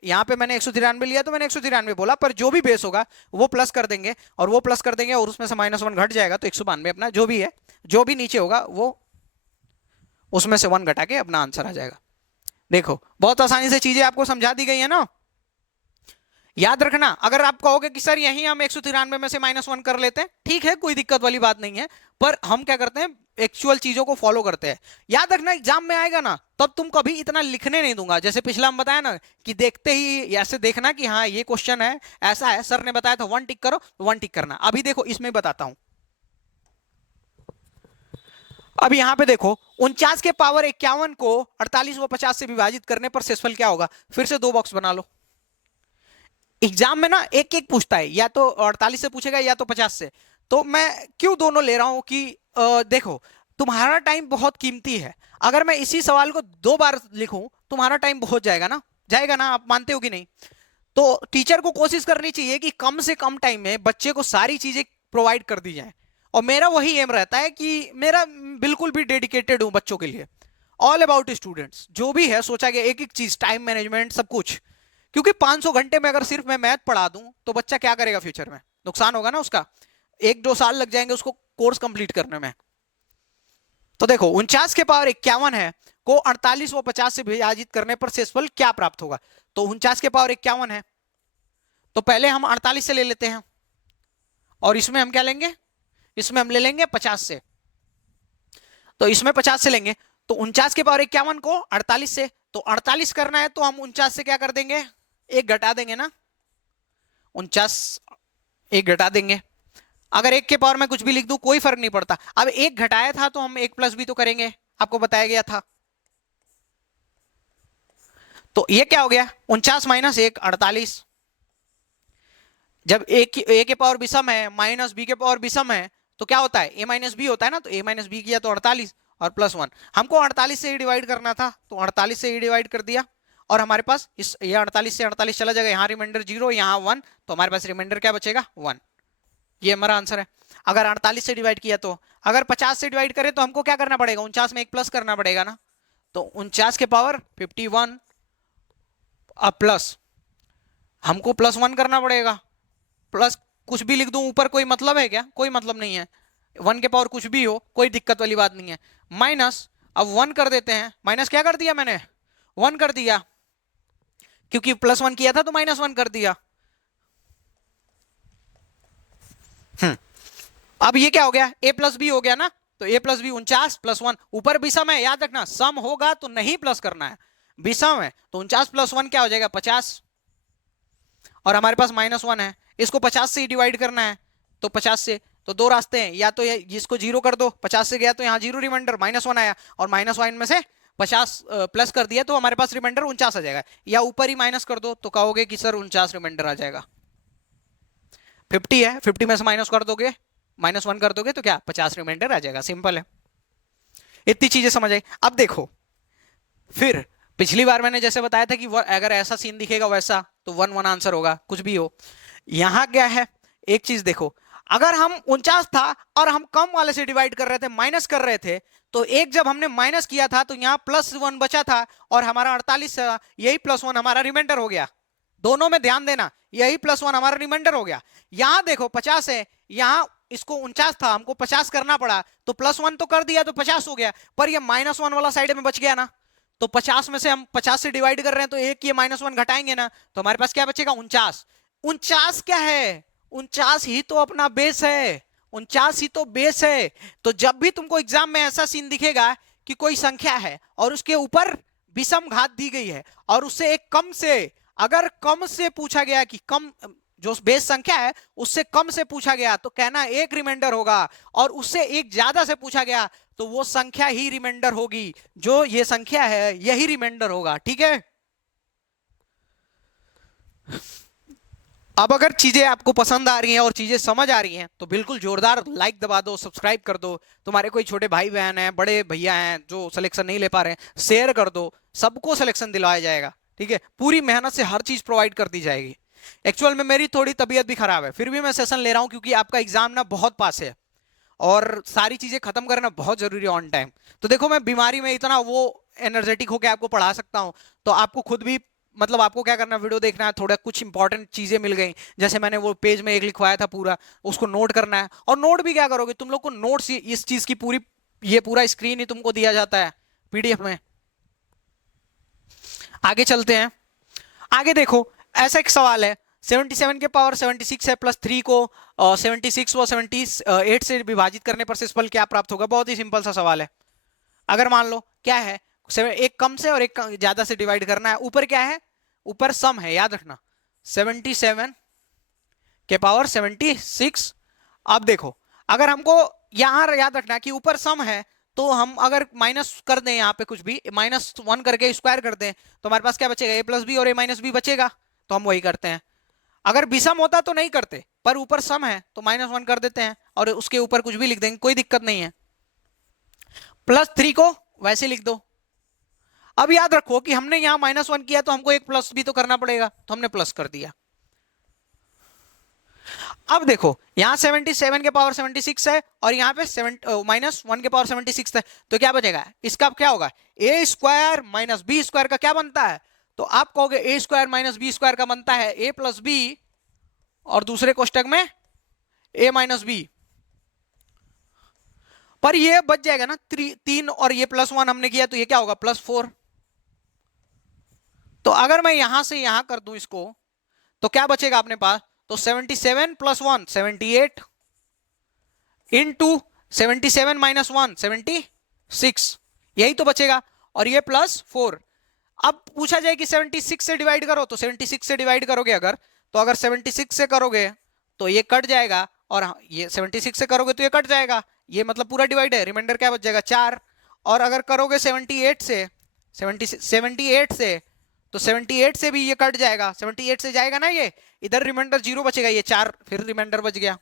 यहाँ पे मैंने 193 लिया तो मैंने 193 बोला, पर जो भी बेस होगा वो प्लस कर देंगे, और वो प्लस कर देंगे और उसमें से -1 घट जाएगा, तो 192 अपना जो भी है, जो भी नीचे होगा वो उसमें से 1 घटा के अपना आंसर आ जाएगा। देखो बहुत आसानी से चीजें आपको समझा दी गई है ना। याद रखना, अगर आप कहोगे कि सर यहीं हम 193 में से -1 कर लेते हैं, ठीक है कोई दिक्कत वाली बात नहीं है, पर हम क्या करते हैं एक्चुअल चीजों को फॉलो करते हैं। याद रखना एग्जाम में आएगा ना तब तुम कभी इतना लिखने नहीं दूंगा, जैसे पिछला हम बताया ना कि देखते ही ऐसे देखना कि हाँ ये क्वेश्चन है, ऐसा है, सर ने बताया था 1 टिक करो, 1 टिक करना। अभी देखो इसमें बताता हूं, अब यहां पे देखो 49 के पावर 51 को 48 व 50 से विभाजित करने पर शेषफल क्या होगा। फिर से 2 बॉक्स बना लो, एग्जाम में ना एक एक पूछता है, या तो 48 से पूछेगा या तो 50 से। तो मैं क्यों दोनों ले रहा हूं कि देखो तुम्हारा टाइम बहुत कीमती है, अगर मैं इसी सवाल को 2 बार लिखूं तुम्हारा टाइम बहुत जाएगा ना, जाएगा ना, आप मानते हो कि नहीं। तो टीचर को कोशिश करनी चाहिए कि कम से कम टाइम में बच्चे को सारी चीजें प्रोवाइड कर दी जाए, और मेरा वही एम रहता है कि मेरा बिल्कुल भी डेडिकेटेड हूं बच्चों के लिए, ऑल अबाउट स्टूडेंट्स, जो भी है सोचा गया एक एक चीज, टाइम मैनेजमेंट, सब कुछ। क्योंकि 500 घंटे में अगर सिर्फ मैं मैथ पढ़ा दूं तो बच्चा क्या करेगा फ्यूचर में, नुकसान होगा ना उसका, 1-2 साल लग जाएंगे उसको कोर्स कंप्लीट करने में। तो देखो 49 है को 48 व 50 से विभाजित करने पर शेषफल क्या प्राप्त होगा। तो 49 है, तो पहले हम 48 से ले लेते हैं, और इसमें हम क्या लेंगे, इसमें हम ले लेंगे 50 से। तो इसमें 50 से लेंगे, तो 49 को 48 से, तो 48 करना है तो हम 49 से क्या कर देंगे, एक घटा देंगे ना, 49 एक घटा देंगे। अगर एक के पावर में कुछ भी लिख दूं कोई फर्क नहीं पड़ता। अब एक घटाया था तो हम एक प्लस भी तो करेंगे, आपको बताया गया था। तो ये क्या हो गया, 49 - 1 48। जब ए के पावर विषम है माइनस बी के पावर विषम है तो क्या होता है, ए माइनस बी होता है ना, तो ए माइनस बी किया तो 48 और +1। हमको 48 से ही डिवाइड करना था तो 48 से ही डिवाइड कर दिया, और हमारे पास इस ये 48 से 48 चला जाएगा, यहाँ रिमाइंडर 0 यहाँ 1, तो हमारे पास रिमाइंडर क्या बचेगा 1। ये हमारा आंसर है। अगर 48 से डिवाइड किया तो, अगर 50 से डिवाइड करें तो हमको क्या करना पड़ेगा, 49 में एक प्लस करना पड़ेगा ना, तो 49 के पावर 51 प्लस, हमको +1 करना पड़ेगा। प्लस कुछ भी लिख दूं ऊपर, कोई मतलब है क्या, कोई मतलब नहीं है, 1 के पावर कुछ भी हो कोई दिक्कत वाली बात नहीं है। माइनस, अब 1 कर देते हैं, माइनस क्या कर दिया मैंने, 1 कर दिया, क्योंकि +1 किया था तो -1 कर दिया। अब ये क्या हो गया, a प्लस बी हो गया ना, तो a प्लस बी 49 +1, ऊपर विषम है, याद रखना सम होगा तो नहीं प्लस करना है, विषम है तो 49 + 1 क्या हो जाएगा 50, और हमारे पास -1 है, इसको 50 से ही डिवाइड करना है, तो 50 से, तो दो रास्ते हैं, या तो ये जिसको 0 कर दो, 50 से गया तो यहाँ 0 रिमाइंडर, -1 आया, और -1 में से 50 प्लस कर दिया तो हमारे पास रिमाइंडर 49 आ जाएगा, या ऊपर ही माइनस कर दो तो कहोगे कि सर 49 रिमाइंडर आ जाएगा। 50 है, 50 में से माइनस कर दोगे, -1 कर दोगे तो क्या 50 रिमाइंडर आ जाएगा, सिंपल है। इतनी चीजें समझ आई। अब देखो, फिर पिछली बार मैंने जैसे बताया था कि अगर ऐसा सीन दिखेगा वैसा तो 1-1 आंसर होगा, कुछ भी हो। यहां क्या है, एक चीज देखो, अगर हम 49 था और हम कम वाले से डिवाइड कर रहे थे, माइनस कर रहे थे, तो एक जब हमने माइनस किया था तो यहाँ +1 बचा था, और हमारा 48 यही +1 हमारा रिमाइंडर हो गया। दोनों में ध्यान देना, यही +1 हमारा रिमाइंडर हो गया। यहां देखो 50 है, यहां इसको 49 था, हमको 50 करना पड़ा, तो +1 तो कर दिया तो 50 हो गया, पर ये -1 वाला साइड में बच गया ना, तो 50 में से हम 50 से डिवाइड कर रहे हैं तो एक ये -1 घटाएंगे ना, तो हमारे पास क्या बचेगा 49। 49 क्या है, 49 ही तो अपना बेस है, 49 ही तो बेस है। तो जब भी तुमको एग्जाम में ऐसा सीन दिखेगा कि कोई संख्या है और उसके ऊपर विषम घात दी गई है, और उससे एक कम से, अगर कम से पूछा गया कि कम, जो बेस संख्या है उससे कम से पूछा गया तो कहना एक रिमाइंडर होगा, और उससे एक ज्यादा से पूछा गया तो वो संख्या ही रिमाइंडर होगी, जो ये संख्या है यही रिमाइंडर होगा, ठीक है। अब अगर चीजें आपको पसंद आ रही हैं और चीजें समझ आ रही हैं तो बिल्कुल जोरदार लाइक दबा दो, सब्सक्राइब कर दो। तुम्हारे कोई छोटे भाई बहन हैं, बड़े भैया हैं जो सिलेक्शन नहीं ले पा रहे हैं, शेयर कर दो, सबको सिलेक्शन दिलाया जाएगा, ठीक है। पूरी मेहनत से हर चीज प्रोवाइड कर दी जाएगी। एक्चुअल में मेरी थोड़ी तबीयत भी खराब है, फिर भी मैं सेशन ले रहा हूं क्योंकि आपका एग्जाम ना बहुत पास है और सारी चीजें खत्म करना बहुत जरूरी है ऑन टाइम। तो देखो मैं बीमारी में इतना वो एनर्जेटिक होकर आपको पढ़ा सकता हूं, तो आपको खुद भी मतलब आपको क्या करना है, वीडियो देखना है, थोड़ा कुछ इंपॉर्टेंट चीजें मिल गई, जैसे मैंने वो पेज में एक लिखवाया था पूरा, उसको नोट करना है। और नोट भी क्या करोगे तुम लोग को, नोट्स इस चीज की पूरी, ये पूरा स्क्रीन ही तुमको दिया जाता है पीडीएफ में। आगे चलते हैं, आगे देखो ऐसा एक सवाल है, 77 के पावर 76 है, +3 को 76 व 78 से विभाजित करने पर शेषफल क्या प्राप्त होगा। बहुत ही सिंपल सा सवाल है। अगर मान लो क्या है, एक कम से और एक ज्यादा से डिवाइड करना है, ऊपर क्या है, ऊपर सम है, याद रखना 77 के पावर 76। अब देखो अगर हमको यहां याद रखना कि ऊपर सम है, तो हम अगर माइनस कर दें यहाँ पे कुछ भी, -1 करके स्क्वायर कर दें तो हमारे पास क्या बचेगा, a + b और a - b बचेगा, तो हम वही करते हैं। अगर विषम होता तो नहीं करते, पर ऊपर सम है तो -1 कर देते हैं और उसके ऊपर कुछ भी लिख देंगे, कोई दिक्कत नहीं है। +3 को वैसे लिख दो। अब याद रखो कि हमने यहां -1 किया तो हमको एक प्लस भी तो करना पड़ेगा, तो हमने प्लस कर दिया। अब देखो यहाँ 77 के पावर 76 है और यहाँ पे -1 के पावर 76 है, तो क्या बचेगा, इसका क्या होगा, ए स्क्वायर माइनस बी स्क्वायर का क्या बनता है, तो आप कहोगे ए स्क्वायर माइनस बी स्क्वायर का बनता है ए प्लस बी और दूसरे कोष्टक में ए माइनस बी, पर ये बच जाएगा ना 3 और ये +1 हमने किया तो ये क्या होगा +4। तो अगर मैं यहां से यहां कर दूं इसको तो क्या बचेगा अपने पास, तो 77 + 1 78 इंटू 77 - 1 76, यही तो बचेगा, और ये +4। अब पूछा जाए कि 76 से डिवाइड करो, तो 76 से डिवाइड करोगे अगर, तो अगर 76 से करोगे तो ये कट जाएगा, और ये 76 से करोगे तो ये कट जाएगा, ये मतलब पूरा डिवाइड है, रिमाइंडर क्या बच जाएगा 4। और अगर करोगे 78 से 78 से, तो 78 से भी ये कट जाएगा, 78 से जाएगा ना ये, इधर रिमाइंडर 0 बचेगा, ये 4 फिर रिमाइंडर बच गया।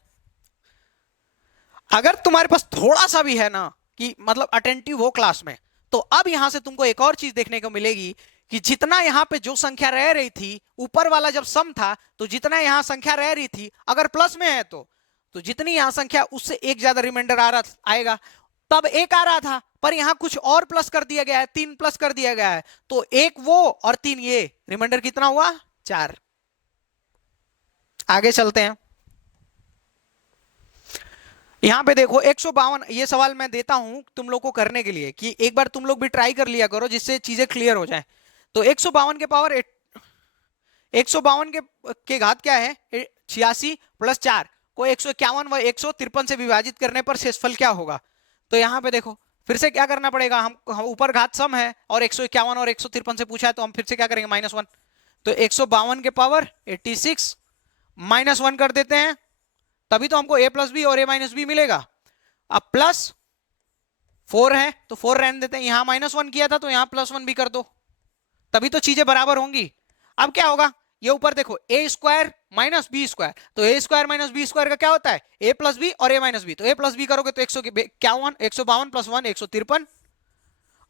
अगर तुम्हारे पास थोड़ा सा भी है ना कि मतलब अटेंटिव हो क्लास में, तो अब यहां से तुमको एक और चीज देखने को मिलेगी कि जितना यहां पे जो संख्या रह रही थी ऊपर वाला जब सम था, तो जितना यहां संख्या रह रही थी अगर प्लस में है तो जितनी यहां संख्या उससे एक ज्यादा रिमाइंडर आ रहा आएगा। तब एक आ रहा था पर यहां कुछ और प्लस कर दिया गया है, 3 प्लस कर दिया गया है, तो एक वो और 3 ये, रिमाइंडर कितना हुआ 4। आगे चलते हैं, यहां पे देखो 152, ये सवाल मैं देता हूं तुम लोग को करने के लिए कि एक बार तुम लोग भी ट्राई कर लिया करो जिससे चीजें क्लियर हो जाए। तो 152 के पावर 152 के घात क्या है 86 + 4 को 151 व 153 से विभाजित करने पर शेषफल क्या होगा। तो यहाँ पे देखो फिर से क्या करना पड़ेगा, हम ऊपर घात सम है और 151 और 153 से पूछा है, तो हम फिर से क्या करेंगे -1। तो 152 के पावर 86 -1 कर देते हैं, तभी तो हमको a + b और a - b मिलेगा। अब +4 है तो 4 रहने देते हैं, यहां -1 किया था तो यहां +1 भी कर दो, तभी तो चीजें बराबर होंगी। अब क्या होगा, ये ऊपर देखो a square minus B square, तो a square minus B square का क्या होता है a + b और a - b, तो a + b करोगे तो 151 152 + 1 153,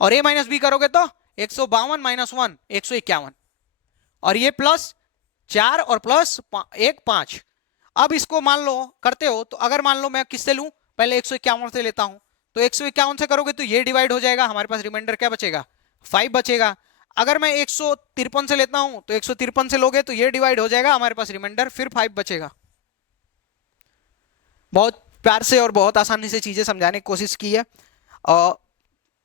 और a - b करोगे तो 152 - 1 151, और ये +4 और +1 5। अब इसको मान लो करते हो, तो अगर मान लो मैं किससे लूं, पहले 151 से लेता हूं, तो 151 से करोगे तो ये डिवाइड हो जाएगा, हमारे पास रिमाइंडर क्या बचेगा 5 बचेगा। अगर मैं 153 से लेता हूं तो 153 से लोगे तो ये डिवाइड हो जाएगा, हमारे पास रिमाइंडर फिर 5 बचेगा। बहुत प्यार से और बहुत आसानी से चीजें समझाने की कोशिश की है,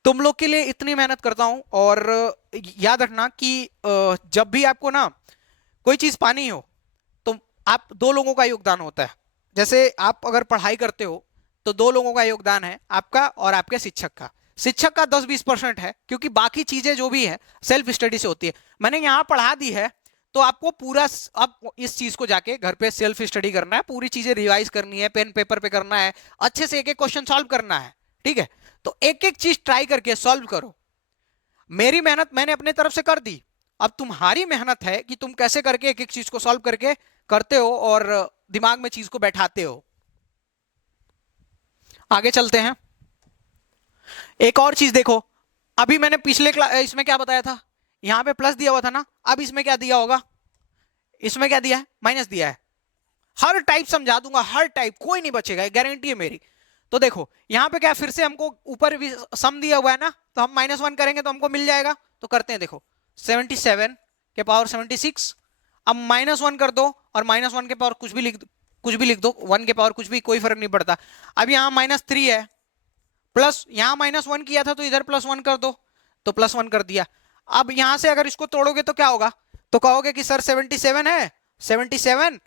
तुम लोग के लिए इतनी मेहनत करता हूं। और याद रखना कि जब भी आपको ना कोई चीज पानी हो तो आप दो लोगों का योगदान होता है। जैसे आप अगर पढ़ाई करते हो तो दो लोगों का योगदान है, आपका और आपके शिक्षक का। शिक्षक का 10-20% है, क्योंकि बाकी चीजें जो भी है सेल्फ स्टडी से होती है। मैंने यहाँ पढ़ा दी है तो आपको पूरा अब इस चीज को जाके घर पे सेल्फ स्टडी करना है, पूरी चीजें रिवाइज करनी है, पेन पेपर पे करना है, अच्छे से एक एक क्वेश्चन सॉल्व करना है, ठीक है। तो एक एक चीज ट्राई करके सॉल्व करो। मेरी मेहनत मैंने अपने तरफ से कर दी, अब तुम्हारी मेहनत है कि तुम कैसे करके एक एक चीज को सॉल्व करके करते हो और दिमाग में चीज को बैठाते हो। आगे चलते हैं, एक और चीज देखो, अभी मैंने पिछले इसमें क्या बताया था, यहां पे प्लस दिया हुआ था ना, अब इसमें क्या दिया होगा, इसमें क्या दिया है माइनस दिया है। हर टाइप समझा दूंगा, हर टाइप, कोई नहीं बचेगा, गारंटी है मेरी। तो देखो यहाँ पे क्या फिर से हमको ऊपर भी सम दिया हुआ है ना, तो हम -1 करेंगे तो हमको मिल जाएगा। तो करते हैं, देखो 77 के पावर 76, अब -1 कर दो और -1 के पावर कुछ भी लिख दो, 1 के पावर कुछ भी, कोई फर्क नहीं पड़ता। अब यहाँ -3 है, प्लस यहाँ -1 किया था तो इधर +1 कर दो, तो +1 कर दिया। अब यहां से अगर इसको तोड़ोगे तो क्या होगा, तो कहोगे कि सर 77 है, 77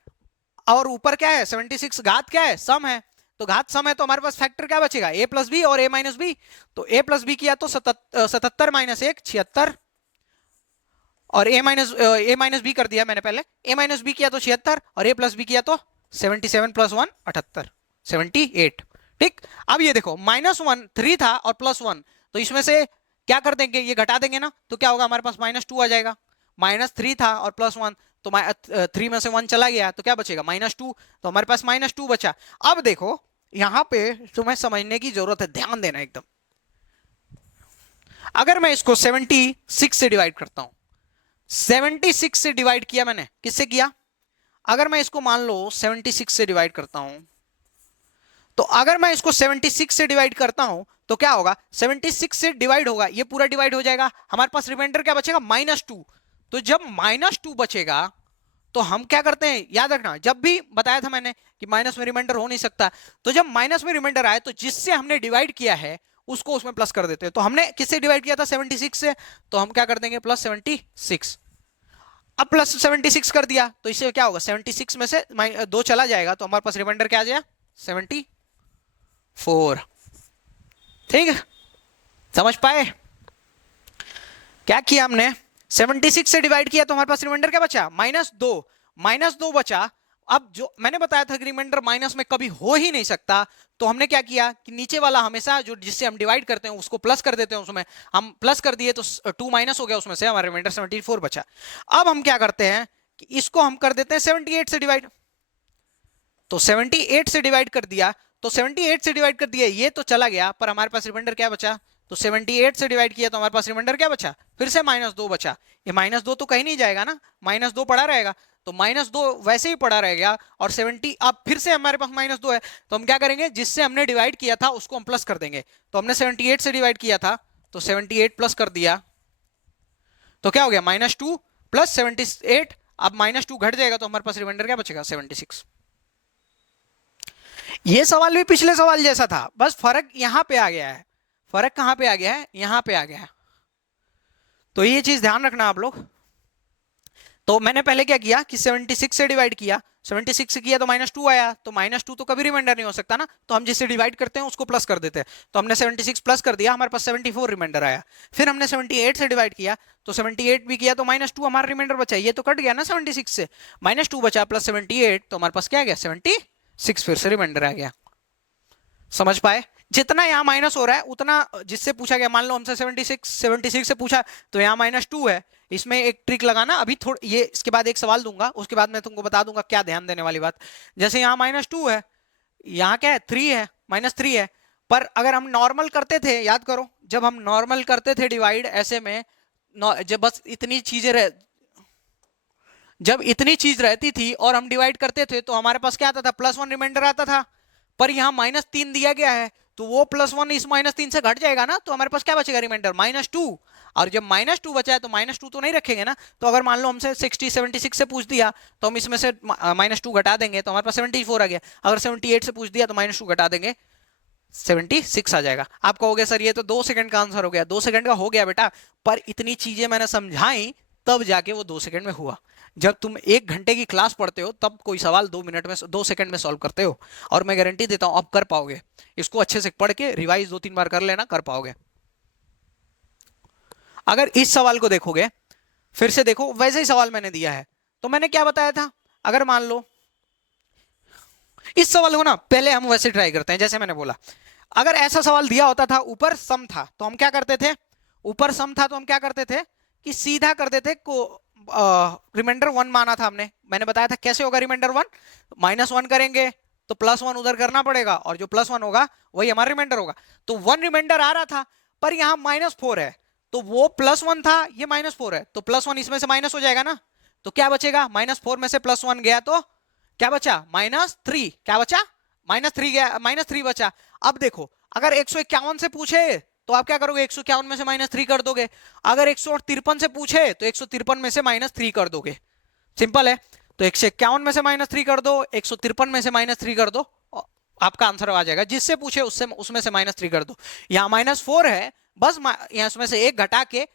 और ऊपर क्या है 76, घात क्या है सम है, तो घात सम है तो हमारे पास फैक्टर क्या बचेगा a + b और a - b। तो a + b किया तो 77 - 1 76, और a - b कर दिया मैंने पहले, a - b किया तो 76 और a + b किया तो 77 + 1 78 78, ठीक। अब ये देखो -1 3 था और +1, तो इसमें से क्या कर देंगे, ये घटा देंगे ना, तो क्या होगा हमारे पास -2 आ जाएगा। -3 था और +1, तो 3 में से 1 चला गया तो क्या बचेगा -2, तो हमारे पास -2 बचा। अब देखो यहां पे तुम्हें समझने की जरूरत है, ध्यान देना एकदम। अगर मैं इसको 76 से डिवाइड करता हूं, 76 से डिवाइड किया मैंने, किससे किया, अगर मैं इसको मान लो 76 से डिवाइड करता हूं, तो अगर मैं इसको 76 से डिवाइड करता हूं तो क्या होगा, 76 से डिवाइड होगा, ये पूरा डिवाइड हो जाएगा, हमारे पास रिमाइंडर क्या बचेगा, -2। तो जब -2 बचेगा तो हम क्या करते हैं, याद रखना, जब भी बताया था मैंने कि माइनस में रिमाइंडर हो नहीं सकता, तो जब माइनस में रिमाइंडर आए तो जिससे हमने डिवाइड किया है उसको उसमें प्लस कर देते हैं। तो हमने किससे डिवाइड किया था, 76 से, तो हम क्या कर देंगे, +76। अब +76 कर दिया तो इससे क्या होगा, 76 में से 2 चला जाएगा तो हमारे पास रिमाइंडर क्या आ जाएगा, 74। ठीक है, समझ पाए? क्या किया हमने, 76 से डिवाइड किया तो हमारे पास रिमाइंडर क्या बचा, -2। -2 बचा। अब जो मैंने बताया था कि रिमाइंडर माइनस में कभी हो ही नहीं सकता, तो हमने क्या किया कि नीचे वाला हमेशा जो जिससे हम डिवाइड करते हैं उसको प्लस कर देते हैं, उसमें हम प्लस कर दिए तो 2 माइनस हो गया, उसमें से हमारा रिमाइंडर 74 बचा। अब हम क्या करते हैं कि इसको हम कर देते हैं 78 से डिवाइड, तो 78 से डिवाइड कर दिया, तो 78 से डिवाइड कर दिया, ये तो चला गया, पर हमारे पास रिमाइंडर क्या बचा, तो 78 से डिवाइड किया तो हमारे पास रिमाइंडर क्या बचा, फिर से -2 बचा। ये -2 तो कहीं नहीं जाएगा ना, -2 पड़ा रहेगा, तो -2 वैसे ही पड़ा रहेगा। और 70 अब फिर से हमारे पास -2 है, तो हम क्या करेंगे, जिससे हमने डिवाइड किया था उसको हम प्लस कर देंगे। तो हमने 78 से डिवाइड किया था तो 78 प्लस कर दिया, तो क्या हो गया, -2 प्लस 78। अब -2 घट जाएगा तो हमारे पास रिमाइंडर क्या बचेगा, 76। ये सवाल भी पिछले सवाल जैसा था, बस फर्क यहां पे आ गया है। फर्क कहां पे आ गया है, यहां पे आ गया है। तो ये चीज ध्यान रखना आप लोग। तो मैंने पहले क्या किया कि 76 से डिवाइड किया, 76 से किया तो -2 आया, तो -2 तो कभी रिमाइंडर नहीं हो सकता ना, तो हम जिससे डिवाइड करते हैं उसको प्लस कर देते हैं। तो हमने 76 प्लस कर दिया, हमारे पास 74 रिमाइंडर आया। फिर हमने 78 से डिवाइड किया, तो 78 भी किया तो -2 हमारा रिमाइंडर बचा, ये तो कट गया ना 76 से, -2 बचा प्लस 78, तो हमारे पास क्या आ गया, 76 फिर से रिमाइंडर आ गया। समझ पाए? जितना यहाँ माइनस हो रहा है उतना जिससे पूछा गया, मान लो हमसे 76 से पूछा तो यहाँ -2 है। इसमें एक ट्रिक लगाना, अभी थोड़ा ये इसके बाद एक सवाल दूंगा, उसके बाद मैं तुमको बता दूंगा क्या ध्यान देने वाली बात। जैसे यहाँ -2 है, यहाँ क्या है, 3 है, -3 है, पर अगर हम नॉर्मल करते थे, याद करो जब हम नॉर्मल करते थे डिवाइड ऐसे में, जब बस इतनी चीजें जब इतनी चीज रहती थी और हम डिवाइड करते थे तो हमारे पास क्या आता था, +1 रिमाइंडर आता था। पर यहाँ -3 दिया गया है तो वो +1 इस -3 से घट जाएगा ना, तो हमारे पास क्या बचेगा रिमाइंडर, -2। और जब -2 बचा है तो -2 तो नहीं रखेंगे ना, तो अगर मान लो हमसे 76 से पूछ दिया तो हम इसमें से -2 घटा देंगे तो हमारे पास 74 आ गया। अगर 78 से पूछ दिया तो -2 घटा देंगे, 76 आ जाएगा। आप कहोगे सर ये तो 2 सेकंड का आंसर हो गया, 2 सेकंड का हो गया बेटा, पर इतनी चीजें मैंने समझाई तब जाके वो 2 सेकंड में हुआ। जब तुम 1 घंटे की क्लास पढ़ते हो तब कोई सवाल 2 मिनट में 2 सेकंड में सॉल्व करते हो, और मैं गारंटी देता हूं अब कर पाओगे। इसको अच्छे से पढ़ के रिवाइज 2-3 बार कर लेना, कर पाओगे। अगर इस सवाल को देखोगे, फिर से देखो वैसे ही सवाल मैंने दिया है, तो मैंने क्या बताया था, अगर मान लो इस सवाल को ना पहले हम वैसे ट्राई करते हैं जैसे मैंने बोला। अगर ऐसा सवाल दिया होता था, ऊपर सम था, तो हम क्या करते थे, ऊपर सम था तो हम क्या करते थे कि सीधा कर देते को रिमाइंडर 1 माना था हमने, मैंने बताया था कैसे होगा रिमाइंडर 1, -1 करेंगे तो +1 उधर करना पड़ेगा और जो +1 होगा वही हमारा रिमाइंडर होगा। तो 1 रिमाइंडर आ रहा था, पर यहाँ -4 है, तो वो +1 था, ये -4 है, तो +1 इसमें से माइनस हो जाएगा ना, तो क्या बचेगा, -4 में से +1 गया तो क्या बचा, -3, क्या बचा, -3 गया, -3 बचा। अब देखो अगर 151 से पूछे तो आप क्या करोगे, 151 में से -3 कर दोगे। अगर 153 से पूछे तो 153 में से -3 कर दोगे, सिंपल है। तो 151 में से -3 कर दो, 153 में से -3 कर दो, आपका आंसर आ जाएगा। जिससे पूछे उससे उसमें से -3 कर दो। यहाँ -4 है, बस यहाँ इसमें से 1 घटा के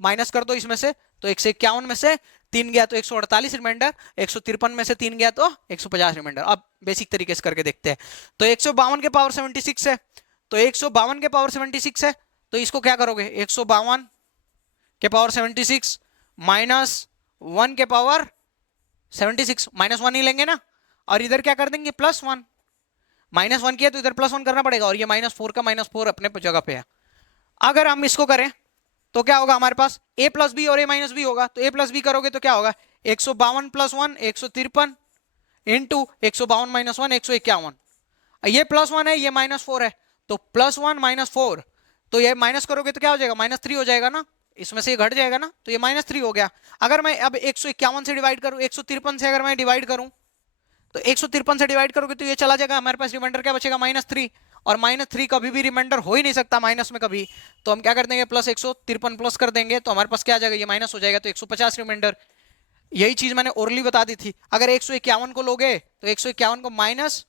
माइनस कर दो इसमें से, तो 151 में से 3 गया तो 148 रिमाइंडर, 153 में से 3 गया तो 150 रिमाइंडर। अब बेसिक तरीके से करके देखते हैं। तो 152 के पावर 76 है, तो 152 के पावर 76 है, तो इसको क्या करोगे, 152 के पावर 76 -1 के पावर 76, -1 ही लेंगे ना, और इधर क्या कर देंगे, +1, -1 किया तो इधर +1 करना पड़ेगा, और ये -4 का -4 अपने जगह पे है। अगर हम इसको करें तो क्या होगा, हमारे पास a प्लस बी और a माइनस बी होगा, तो a प्लस बी करोगे तो क्या होगा, 152 + 1 153 इंटू 152 - 1 151, ये +1 है, ये -4 है, तो +1 - 4, तो ये माइनस करोगे तो क्या हो जाएगा, -3 हो जाएगा ना, इसमें से ये घट जाएगा ना, तो ये -3 हो गया। अगर मैं अब 151 से डिवाइड करूं, 153 से अगर मैं डिवाइड करूं, तो 153 से डिवाइड करोगे तो ये चला जाएगा, हमारे पास रिमाइंडर क्या बचेगा, -3। और -3 कभी भी रिमाइंडर हो ही नहीं सकता माइनस में कभी, तो हम क्या कर देंगे, प्लस 153 प्लस कर देंगे, तो हमारे पास क्या आ जाएगा, ये माइनस हो जाएगा, तो 150 रिमाइंडर। यही चीज मैंने ओरली बता दी थी। अगर 151 को लोगे तो 151 को माइनस,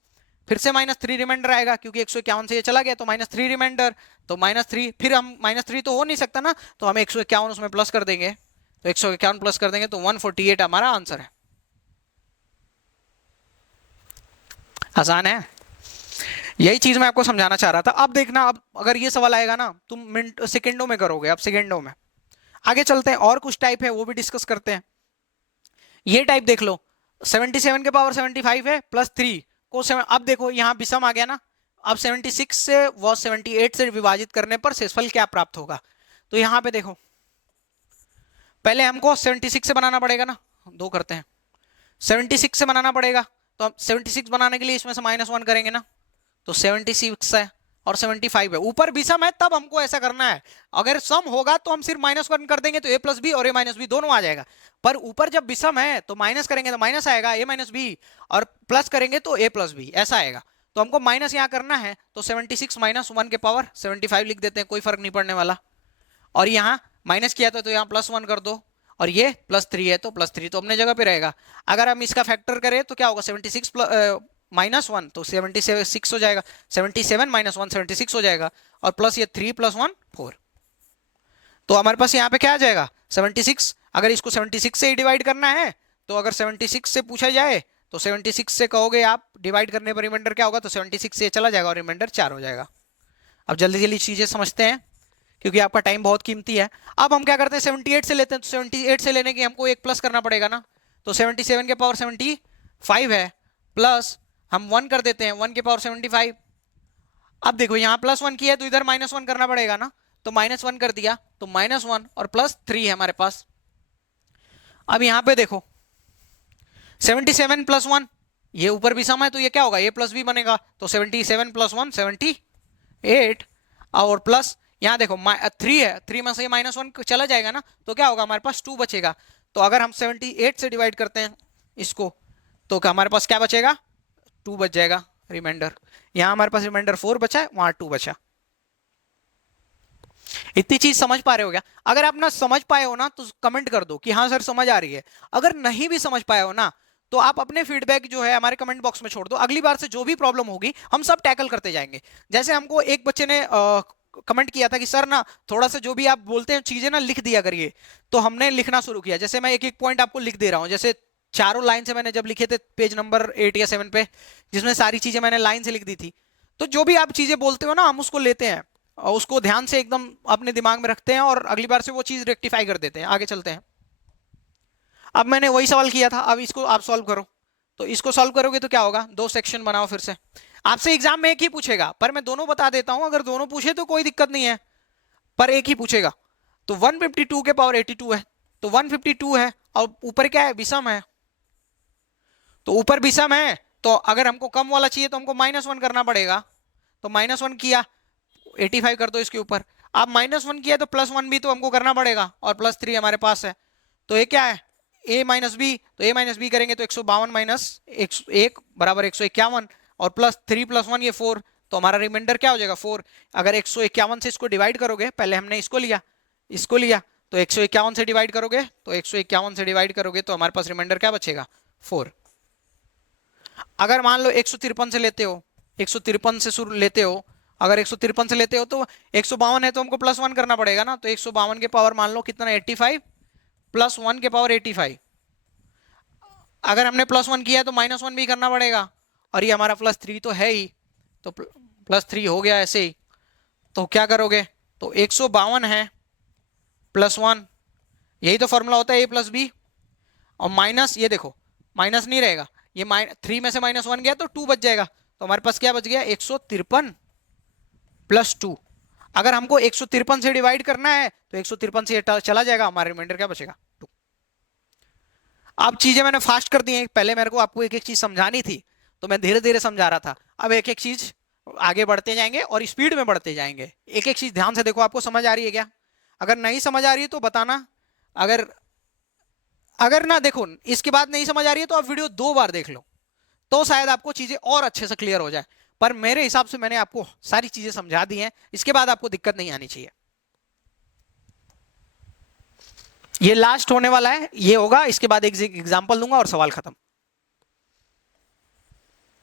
फिर से -3 रिमाइंडर आएगा, क्योंकि 151 से ये चला गया, तो -3 रिमाइंडर, तो -3, फिर हम -3 तो हो नहीं सकता ना, तो हम 151 उसमें प्लस कर देंगे, तो 151 प्लस कर देंगे तो 148 हमारा आंसर है। आसान है, यही चीज मैं आपको समझाना चाह रहा था। अब देखना, अब अगर ये सवाल आएगा ना, तुम मिनट सेकंडों में करोगे, अब सेकंडों में। आगे चलते हैं, और कुछ टाइप है वो भी डिस्कस करते हैं। ये टाइप देख लो, 77 के पावर 75 है प्लस 3 को 7, अब देखो यहाँ विषम आ गया ना, अब 76 से व 78 से विभाजित करने पर शेषफल क्या प्राप्त होगा। तो यहाँ पे देखो, पहले हमको 76 से बनाना पड़ेगा ना, दो करते हैं, 76 से बनाना पड़ेगा, तो हम 76 बनाने के लिए इसमें से -1 करेंगे ना, तो 76 है और 75 है, ऊपर भी सम है, तब हमको ऐसा करना है। अगर सम होगा तो हम सिर्फ -1 कर देंगे, तो a प्लस बी और a माइनस बी दोनों आ जाएगा। पर ऊपर जब विषम है तो माइनस करेंगे तो माइनस आएगा a माइनस बी, और प्लस करेंगे तो a प्लस बी, ऐसा आएगा। तो हमको माइनस यहाँ करना है, तो 76 -1 के पावर 75 लिख देते हैं, कोई फर्क नहीं पड़ने वाला। और यहाँ माइनस किया था तो यहाँ +1 कर दो, और ये +3 है तो +3 तो अपने जगह पे रहेगा। अगर हम इसका फैक्टर करें तो क्या होगा, 76 -1 तो 76 हो जाएगा, 77 -1 76 हो जाएगा, और प्लस ये 3 + 1 4, तो हमारे पास यहाँ पे क्या आ जाएगा 76। अगर इसको 76 से ही डिवाइड करना है, तो अगर 76 से पूछा जाए तो 76 से कहोगे आप डिवाइड करने पर रिमाइंडर क्या होगा, तो 76 से चला जाएगा और रिमाइंडर 4 हो जाएगा। अब जल्दी जल्दी चीजें समझते हैं, क्योंकि आपका टाइम बहुत कीमती है। अब हम क्या करते हैं, 78 से लेते हैं, तो 78 से लेने के हमको एक प्लस करना पड़ेगा ना, तो 77 के पावर 75 है, प्लस हम 1 कर देते हैं 1 के पावर 75। अब देखो यहाँ +1 किया है तो इधर -1 करना पड़ेगा ना, तो -1 कर दिया, तो -1 और +3 है हमारे पास। अब यहाँ पे देखो 77 + 1, ये ऊपर भी सम है तो ये क्या होगा, a प्लस बी बनेगा, तो 77 + 1 78, और प्लस यहाँ देखो 3 है, 3 में से -1 चला जाएगा ना, तो क्या होगा, हमारे पास 2 बचेगा। तो अगर हम 78 से डिवाइड करते हैं इसको, तो क्या हमारे पास क्या बचेगा, 2 बच जाएगा रिमाइंडर। यहाँ हमारे पास रिमाइंडर 4 बचा है, वहां 2 बचा। इतनी चीज समझ पा रहे हो क्या? अगर आप ना समझ पाए हो ना तो कमेंट कर दो कि हाँ सर समझ आ रही है। अगर नहीं भी समझ पाए हो ना, तो आप अपने फीडबैक जो है हमारे कमेंट बॉक्स में छोड़ दो, अगली बार से जो भी प्रॉब्लम होगी हम सब टैकल करते जाएंगे। जैसे हमको एक बच्चे ने कमेंट किया था कि सर ना थोड़ा सा जो भी आप बोलते हैं चीजें ना लिख दिया करिए, तो हमने लिखना शुरू किया। जैसे मैं एक एक पॉइंट आपको लिख दे रहा हूँ, जैसे चारों लाइन से मैंने जब लिखे थे पेज नंबर 8 या 7 पे, जिसमें सारी चीजें मैंने लाइन से लिख दी थी। तो जो भी आप चीजें बोलते हो ना, हम उसको लेते हैं और उसको ध्यान से एकदम अपने दिमाग में रखते हैं, और अगली बार से वो चीज रेक्टिफाई कर देते हैं। आगे चलते हैं। अब मैंने वही सवाल किया था, अब इसको आप सॉल्व करो। तो इसको सॉल्व करोगे तो क्या होगा, 2 सेक्शन बनाओ फिर से। आपसे एग्जाम में एक ही पूछेगा, पर मैं दोनों बता देता हूं, अगर दोनों पूछे तो कोई दिक्कत नहीं है, पर एक ही पूछेगा। तो 152 के पावर 82 है, तो 152 है और ऊपर क्या है, विषम है, तो ऊपर विषम है, तो अगर हमको कम वाला चाहिए तो हमको -1 करना पड़ेगा। तो -1 किया, 85 कर दो इसके ऊपर। अब -1 किया तो +1 भी तो हमको करना पड़ेगा, और +3 हमारे पास है, तो ये क्या है, a माइनस बी, तो a माइनस बी करेंगे तो 152 माइनस 1 बराबर 151, और +3 + 1 ये 4, तो हमारा रिमाइंडर क्या हो जाएगा 4। अगर 151 से इसको डिवाइड करोगे, पहले हमने इसको लिया, तो 151 से डिवाइड करोगे, तो 151 से डिवाइड करोगे तो हमारे पास रिमाइंडर क्या बचेगा 4। अगर मान लो 153 से लेते हो, 153 से शुरू लेते हो, अगर 153 से लेते हो तो 152 है तो हमको +1 करना पड़ेगा ना, तो 152 के पावर मान लो कितना 85 + 1 के पावर 85। अगर हमने +1 किया है तो -1 भी करना पड़ेगा, और ये हमारा +3 तो है ही, तो +3 हो गया ऐसे ही। तो क्या करोगे, तो 152 है +1, यही तो फॉर्मूला होता है a + b, और माइनस, ये देखो माइनस नहीं रहेगा, ये 3 में से -1 गया तो 2 बच जाएगा, तो हमारे पास क्या बच गया 153 + 2। अगर हमको 153 से डिवाइड करना है तो 153 से चला जाएगा, हमारा रिमाइंडर क्या बचेगा 2। अब चीजें मैंने फास्ट कर दी हैं, पहले मेरे को आपको एक एक चीज समझानी थी तो मैं धीरे धीरे समझा रहा था, अब एक एक चीज आगे बढ़ते जाएंगे और स्पीड में बढ़ते जाएंगे। एक एक चीज ध्यान से देखो, आपको समझ आ रही है क्या? अगर नहीं समझ आ रही है तो बताना। अगर अगर ना देखो इसके बाद नहीं समझ आ रही है तो आप वीडियो 2 बार देख लो, तो शायद आपको चीजें और अच्छे से क्लियर हो जाए। पर मेरे हिसाब से मैंने आपको सारी चीजें समझा दी हैं, इसके बाद आपको दिक्कत नहीं आनी चाहिए। ये लास्ट होने वाला है, ये होगा, इसके बाद एक एग्जांपल दूंगा और सवाल खत्म।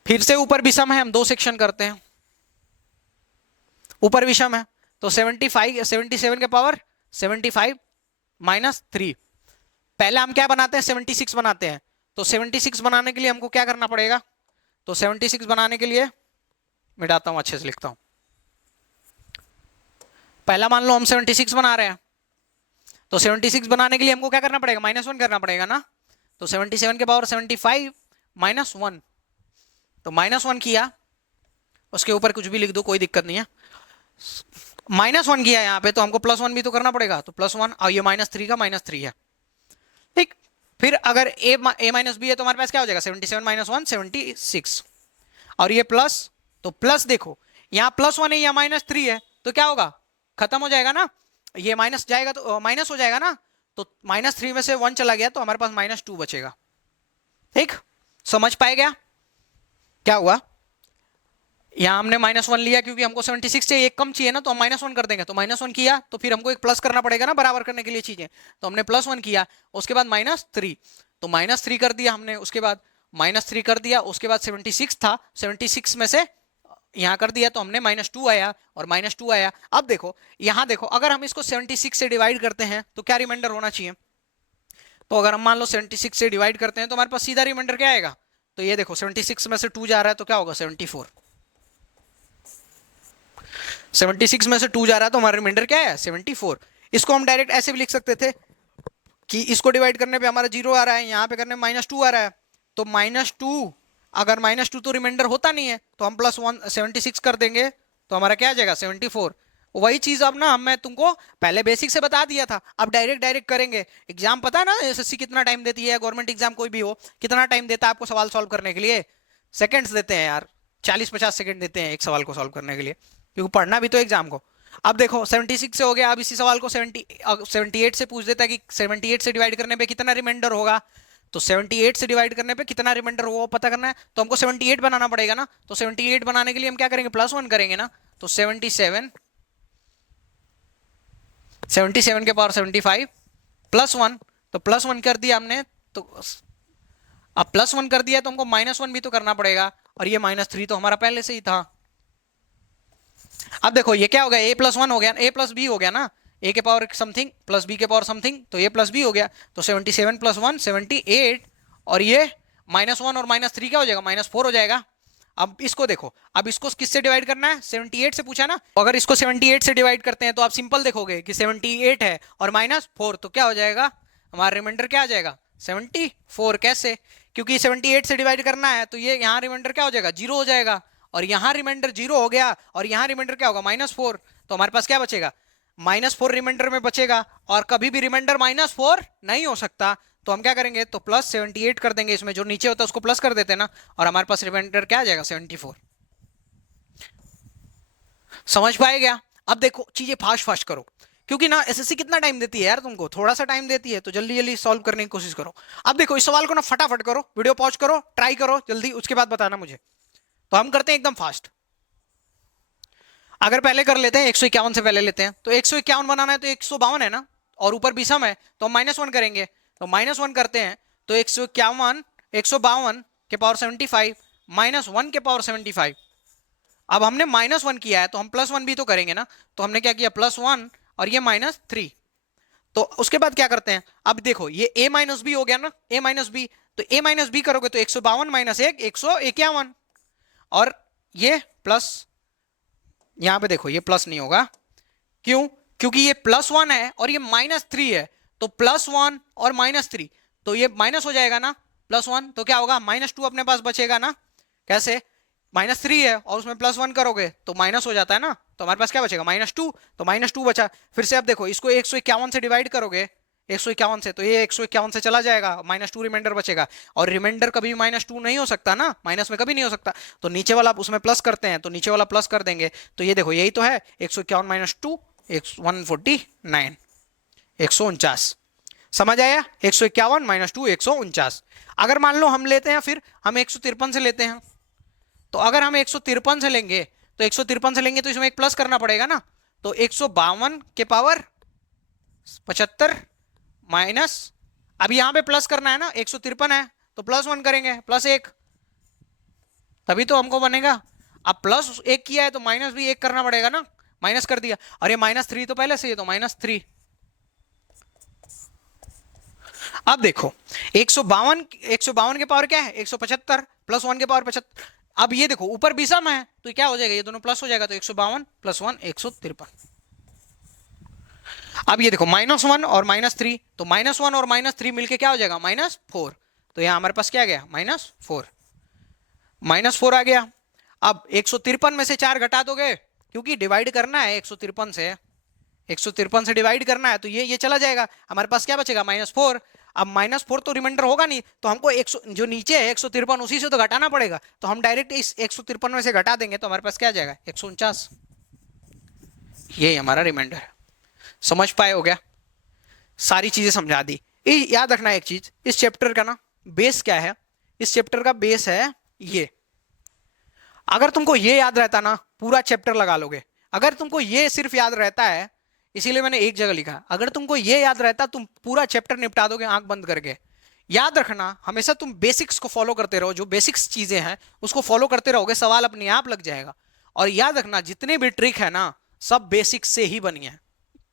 फिर से ऊपर भी सम है, हम 2 सेक्शन करते हैं। ऊपर भी सम है तो 77 के पावर 75 -3। पहले हम क्या बनाते हैं, 76 बनाते हैं। तो 76 बनाने के लिए हमको क्या करना पड़ेगा, तो 76 बनाने के लिए मिटाता हूं, अच्छे से लिखता हूं। पहला मान लो हम 76 बना रहे हैं, तो 76 बनाने के लिए हमको क्या करना पड़ेगा, -1 करना पड़ेगा ना। तो 77 के पावर 75 -1, तो -1 किया, उसके ऊपर कुछ भी लिख दो, कोई दिक्कत नहीं है। -1 किया यहाँ पे, तो हमको +1 भी तो करना पड़ेगा, तो +1, और ये -3 का -3 है, ठीक। फिर अगर a माइनस बी है तो हमारे पास क्या हो जाएगा, 77 -1 76, और ये प्लस, तो प्लस देखो यहाँ +1 है, यहाँ -3 है, तो क्या होगा, खत्म हो जाएगा ना, ये माइनस जाएगा तो माइनस हो जाएगा ना, तो -3 में से 1 चला गया तो हमारे पास -2 बचेगा, ठीक। समझ पाए क्या क्या हुआ। यहाँ हमने -1 लिया क्योंकि हमको 76 से एक कम चाहिए ना, तो हम -1 कर देंगे, तो -1 किया तो फिर हमको एक प्लस करना पड़ेगा ना बराबर करने के लिए चीजें, तो हमने +1 किया, उसके बाद -3, तो -3 कर दिया हमने, उसके बाद -3 कर दिया, उसके बाद 76 था, 76 में से यहाँ कर दिया तो हमने -2 आया, और -2 आया। अब देखो यहाँ देखो, अगर हम इसको 76 से डिवाइड करते हैं तो क्या रिमाइंडर होना चाहिए, तो अगर हम मान लो 76 से डिवाइड करते हैं तो हमारे पास सीधा रिमाइंडर क्या आएगा, तो ये देखो 76 में से 2 जा रहा है तो क्या होगा, 74। 76 में से 2 जा रहा है तो हमारा रिमाइंडर क्या है, 74। इसको हम डायरेक्ट ऐसे भी लिख सकते थे कि इसको डिवाइड करने पे हमारा 0 आ रहा है, यहाँ पे करने में -2 आ रहा है, तो -2, अगर -2 तो रिमाइंडर होता नहीं है, तो हम +1 76 कर देंगे तो हमारा क्या आ जाएगा, 74। वही चीज अब ना मैं तुमको पहले बेसिक से बता दिया था, अब डायरेक्ट करेंगे। एग्जाम पता है ना एसएससी कितना टाइम देती है, गवर्नमेंट एग्जाम कोई भी हो, कितना टाइम देता है आपको सवाल सॉल्व करने के लिए, सेकंड्स देते हैं यार, 40-50 सेकंड देते हैं एक सवाल को सॉल्व करने के लिए, क्योंकि पढ़ना भी तो एग्जाम को। अब देखो 76 से हो गया, अब इसी सवाल को 78 से पूछ देता है कि 78 से डिवाइड करने पे कितना रिमाइंडर होगा, तो 78 से डिवाइड करने पे कितना रिमाइंडर होगा पता करना है, तो हमको 78 बनाना पड़ेगा ना, तो 78 बनाने के लिए हम क्या करेंगे, +1 करेंगे ना, तो 77 के पावर 75 +1, तो +1 कर दिया हमने, तो अब +1 कर दिया तो हमको -1 भी तो करना पड़ेगा, और ये -3 तो हमारा पहले से ही था। अब देखो ये क्या हो गया, a+1 हो गया, a+b हो गया ना, a के पावर समथिंग प्लस b के पावर समथिंग, तो a प्लस बी हो गया, तो 77 + 1 78, और ये -1 और -3 क्या हो जाएगा, -4 हो जाएगा। अब इसको देखो, अब इसको किससे डिवाइड करना है, 78 से पूछा ना, तो अगर इसको 78 से डिवाइड करते हैं तो आप सिंपल देखोगे कि 78 है और -4, तो क्या हो जाएगा, हमारा रिमाइंडर क्या आ जाएगा, 74। कैसे, क्योंकि 78 से डिवाइड करना है तो ये यहाँ रिमाइंडर क्या हो जाएगा, 0 हो जाएगा, और यहाँ रिमाइंडर 0 हो गया, और यहाँ रिमाइंडर क्या होगा, -4, तो हमारे पास क्या बचेगा, -4 रिमाइंडर में बचेगा, और कभी भी रिमाइंडर -4 नहीं हो सकता, तो हम क्या करेंगे, तो +78 कर देंगे, इसमें जो नीचे होता है उसको प्लस कर देते हैं ना, और हमारे पास रिमाइंडर क्या आ जाएगा, 74। समझ पाए क्या। अब देखो चीजें फास्ट फास्ट करो, क्योंकि ना एसएससी कितना टाइम देती है यार, तुमको थोड़ा सा टाइम देती है, तो जल्दी जल्दी सॉल्व करने की कोशिश करो। अब देखो इस सवाल को ना फटाफट करो, वीडियो पॉज करो, ट्राई करो जल्दी, उसके बाद बताना मुझे। तो हम करते हैं एकदम फास्ट। अगर पहले कर लेते हैं 151 से पहले लेते हैं, तो 151 बनाना है तो 152 है ना, और ऊपर भी सम है तो हम -1 करेंगे, तो -1 करते हैं, तो 151 152 के पावर 75 -1 के पावर 75। अब हमने -1 किया है तो हम +1 भी तो करेंगे ना, तो हमने क्या किया, +1 और ये -3, तो उसके बाद क्या करते हैं, अब देखो ये a - b हो गया ना, a - b, तो a - b करोगे तो 152 - 1 151, और ये प्लस, यहां पे देखो ये प्लस नहीं होगा, क्यों, क्योंकि ये +1 है और ये -3 है, तो +1 और -3, तो ये माइनस हो जाएगा ना, +1 तो क्या होगा, -2 अपने पास बचेगा ना, कैसे, -3 है और उसमें +1 करोगे तो माइनस हो जाता है ना, तो हमारे पास क्या बचेगा, -2, तो -2 बचा। फिर से अब देखो इसको 151 से डिवाइड करोगे, 151 से, तो ये 151 से चला जाएगा, -2 रिमाइंडर बचेगा, और रिमाइंडर कभी -2 नहीं हो सकता ना, माइनस में कभी नहीं हो सकता, तो नीचे वाला उसमें प्लस करते हैं, तो नीचे वाला प्लस कर देंगे, तो ये देखो यही तो है 151 - 2 149, 149। समझ आया? 151 माइनस 2 149। अगर मान लो हम लेते हैं, फिर हम 153 से लेते हैं, तो अगर हम 153 से लेंगे तो 153 से लेंगे तो इसमें एक प्लस करना पड़ेगा ना, तो 152 के पावर 75 माइनस, अब यहां पे प्लस करना है ना, 153 है तो +1 करेंगे, +1, तभी तो हमको बनेगा। अब +1 किया है तो माइनस भी 1 करना पड़ेगा ना, माइनस कर दिया, और ये -3 तो पहले से ही, तो -3। अब देखो 152 के पावर क्या है 175, +1 के पावर 75। अब ये देखो ऊपर भी सम है तो क्या हो जाएगा, ये दोनों प्लस हो जाएगा, तो 152 + 1 153। अब ये देखो -1 और -3, तो -1 और -3 मिलके क्या हो जाएगा -4, तो यहां हमारे पास क्या गया -4, -4 आ गया। अब 153 में से 4 घटा दोगे, क्योंकि डिवाइड करना है 153 से डिवाइड करना है, तो ये चला जाएगा, हमारे पास क्या बचेगा -4। अब -4 तो रिमाइंडर होगा नहीं, तो हमको 100 जो नीचे है 153 उसी से तो घटाना पड़ेगा, तो हम डायरेक्ट इस 153 में से घटा देंगे, तो हमारे पास क्या आ जाएगा 149। ये हमारा रिमाइंडर है। समझ पाए हो गया? सारी चीजें समझा दी। याद रखना एक चीज, इस चैप्टर का ना बेस क्या है, इस चैप्टर का बेस है ये। अगर तुमको ये याद रहता ना, पूरा चैप्टर लगा लोगे। अगर तुमको ये सिर्फ याद रहता है, इसीलिए मैंने एक जगह लिखा, अगर तुमको ये याद रहता तुम पूरा चैप्टर निपटा दोगे आंख बंद करके। याद रखना हमेशा तुम बेसिक्स को फॉलो करते रहो, जो बेसिक्स चीजें हैं उसको फॉलो करते रहोगे, सवाल अपने आप लग जाएगा। और याद रखना जितने भी ट्रिक है ना, सब बेसिक्स से ही बनी है।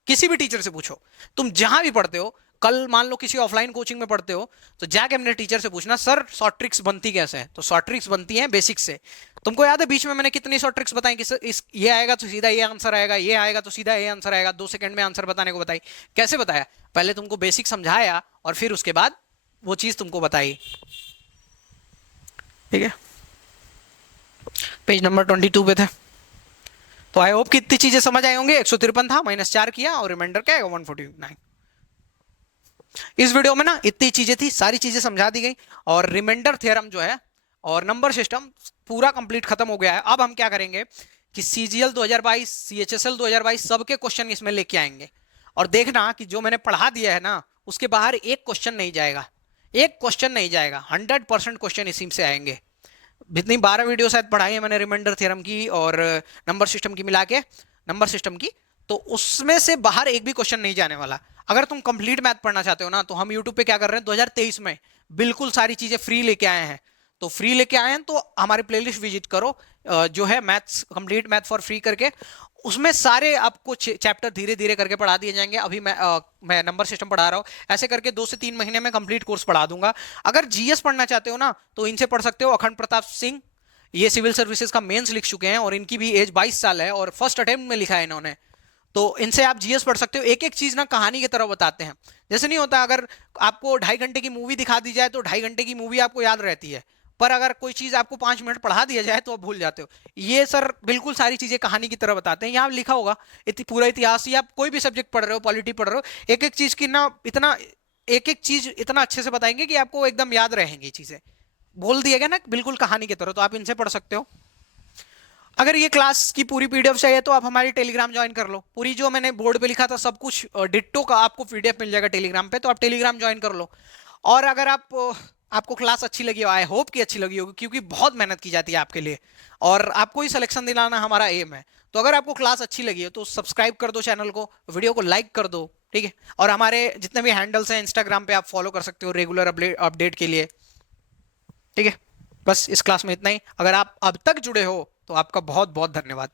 किसी भी टीचर से पूछो, तुम जहां भी पढ़ते हो, कल मान लो किसी ऑफलाइन कोचिंग में पढ़ते हो, तो जाके अपने टीचर से पूछना सर शॉर्ट ट्रिक्स बनती कैसे है, तो शॉर्ट ट्रिक्स बनती हैं बेसिक्स से। तुमको याद है बीच में मैंने कितनी शॉर्ट ट्रिक्स बताई कि इस ये आएगा तो सीधा ये आंसर आएगा, ये आएगा तो सीधा ये आंसर आएगा, 2 सेकंड में आंसर बताने को बताई। कैसे बताया? पहले तुमको बेसिक समझाया और फिर उसके बाद वो चीज तुमको बताई। ठीक है, पेज नंबर 22 पे थे। तो आई होप कि इतनी चीजें समझ आए होंगे। 153 था, -4 किया और रिमाइंडर क्या है 149। इस वीडियो में ना इतनी चीजें थी, सारी चीजें समझा दी गई, और रिमाइंडर थ्योरम जो है और नंबर सिस्टम पूरा कंप्लीट खत्म हो गया है। अब हम क्या करेंगे कि CGL 2022, CHSL 2022 सबके क्वेश्चन इसमें लेके आएंगे, और देखना कि जो मैंने पढ़ा दिया है ना उसके बाहर एक क्वेश्चन नहीं जाएगा, एक क्वेश्चन नहीं जाएगा, 100% क्वेश्चन इसी से आएंगे। जितनी 12 वीडियो शायद पढ़ाई है मैंने रिमाइंडर थ्योरम की और नंबर सिस्टम की मिला के, नंबर सिस्टम की, तो उसमें से बाहर एक भी क्वेश्चन नहीं जाने वाला। अगर तुम कंप्लीट मैथ पढ़ना चाहते हो ना, तो हम यूट्यूब पे क्या कर रहे हैं 2023 में बिल्कुल सारी चीजें फ्री लेके आए हैं। तो फ्री लेके आए हैं तो हमारे प्लेलिस्ट विजिट करो, जो है maths complete math for free करके, उसमें सारे आपको चैप्टर धीरे धीरे करके पढ़ा दिए जाएंगे। अभी मैं नंबर सिस्टम पढ़ा रहा हूँ, ऐसे करके 2 से 3 महीने में कंप्लीट कोर्स पढ़ा दूंगा। अगर जीएस पढ़ना चाहते हो ना, तो इनसे पढ़ सकते हो, अखंड प्रताप सिंह, ये सिविल सर्विसेज का मेंस लिख चुके हैं और इनकी भी एज 22 साल है और फर्स्ट अटेम्प्ट में लिखा है इन्होंने। तो इनसे आप जीएस पढ़ सकते हो। एक एक चीज ना कहानी की तरह बताते हैं, जैसे नहीं होता अगर आपको 2.5 घंटे की मूवी दिखा दी जाए तो 2.5 घंटे की मूवी आपको याद रहती है, पर अगर कोई चीज आपको 5 मिनट पढ़ा दिया जाए तो आप भूल जाते हो। ये सर बिल्कुल सारी चीजें कहानी की तरह बताते हैं। यहाँ लिखा होगा पूरा इतिहास, या आप कोई भी सब्जेक्ट पढ़ रहे हो, पॉलिटी पढ़ रहे हो, एक एक चीज की ना इतना, एक एक चीज इतना अच्छे से बताएंगे कि आपको एकदम याद रहेंगी चीजें, बोल दिया गया ना बिल्कुल कहानी की तरह। तो आप इनसे पढ़ सकते हो। अगर ये क्लास की पूरी पीडीएफ चाहिए तो आप हमारी टेलीग्राम ज्वाइन कर लो। पूरी जो मैंने बोर्ड पे लिखा था सब कुछ डिट्टो का आपको पीडीएफ मिल जाएगा टेलीग्राम पे, तो आप टेलीग्राम ज्वाइन कर लो। और अगर आपको क्लास अच्छी लगी हो, आई होप कि अच्छी लगी होगी, क्योंकि बहुत मेहनत की जाती है आपके लिए और आपको ही सिलेक्शन दिलाना हमारा एम है। तो अगर आपको क्लास अच्छी लगी हो तो सब्सक्राइब कर दो चैनल को, वीडियो को लाइक कर दो, ठीक है। और हमारे जितने भी हैंडल्स हैं इंस्टाग्राम पे आप फॉलो कर सकते हो रेगुलर अपडेट के लिए, ठीक है। बस इस क्लास में इतना ही। अगर आप अब तक जुड़े हो तो आपका बहुत बहुत धन्यवाद।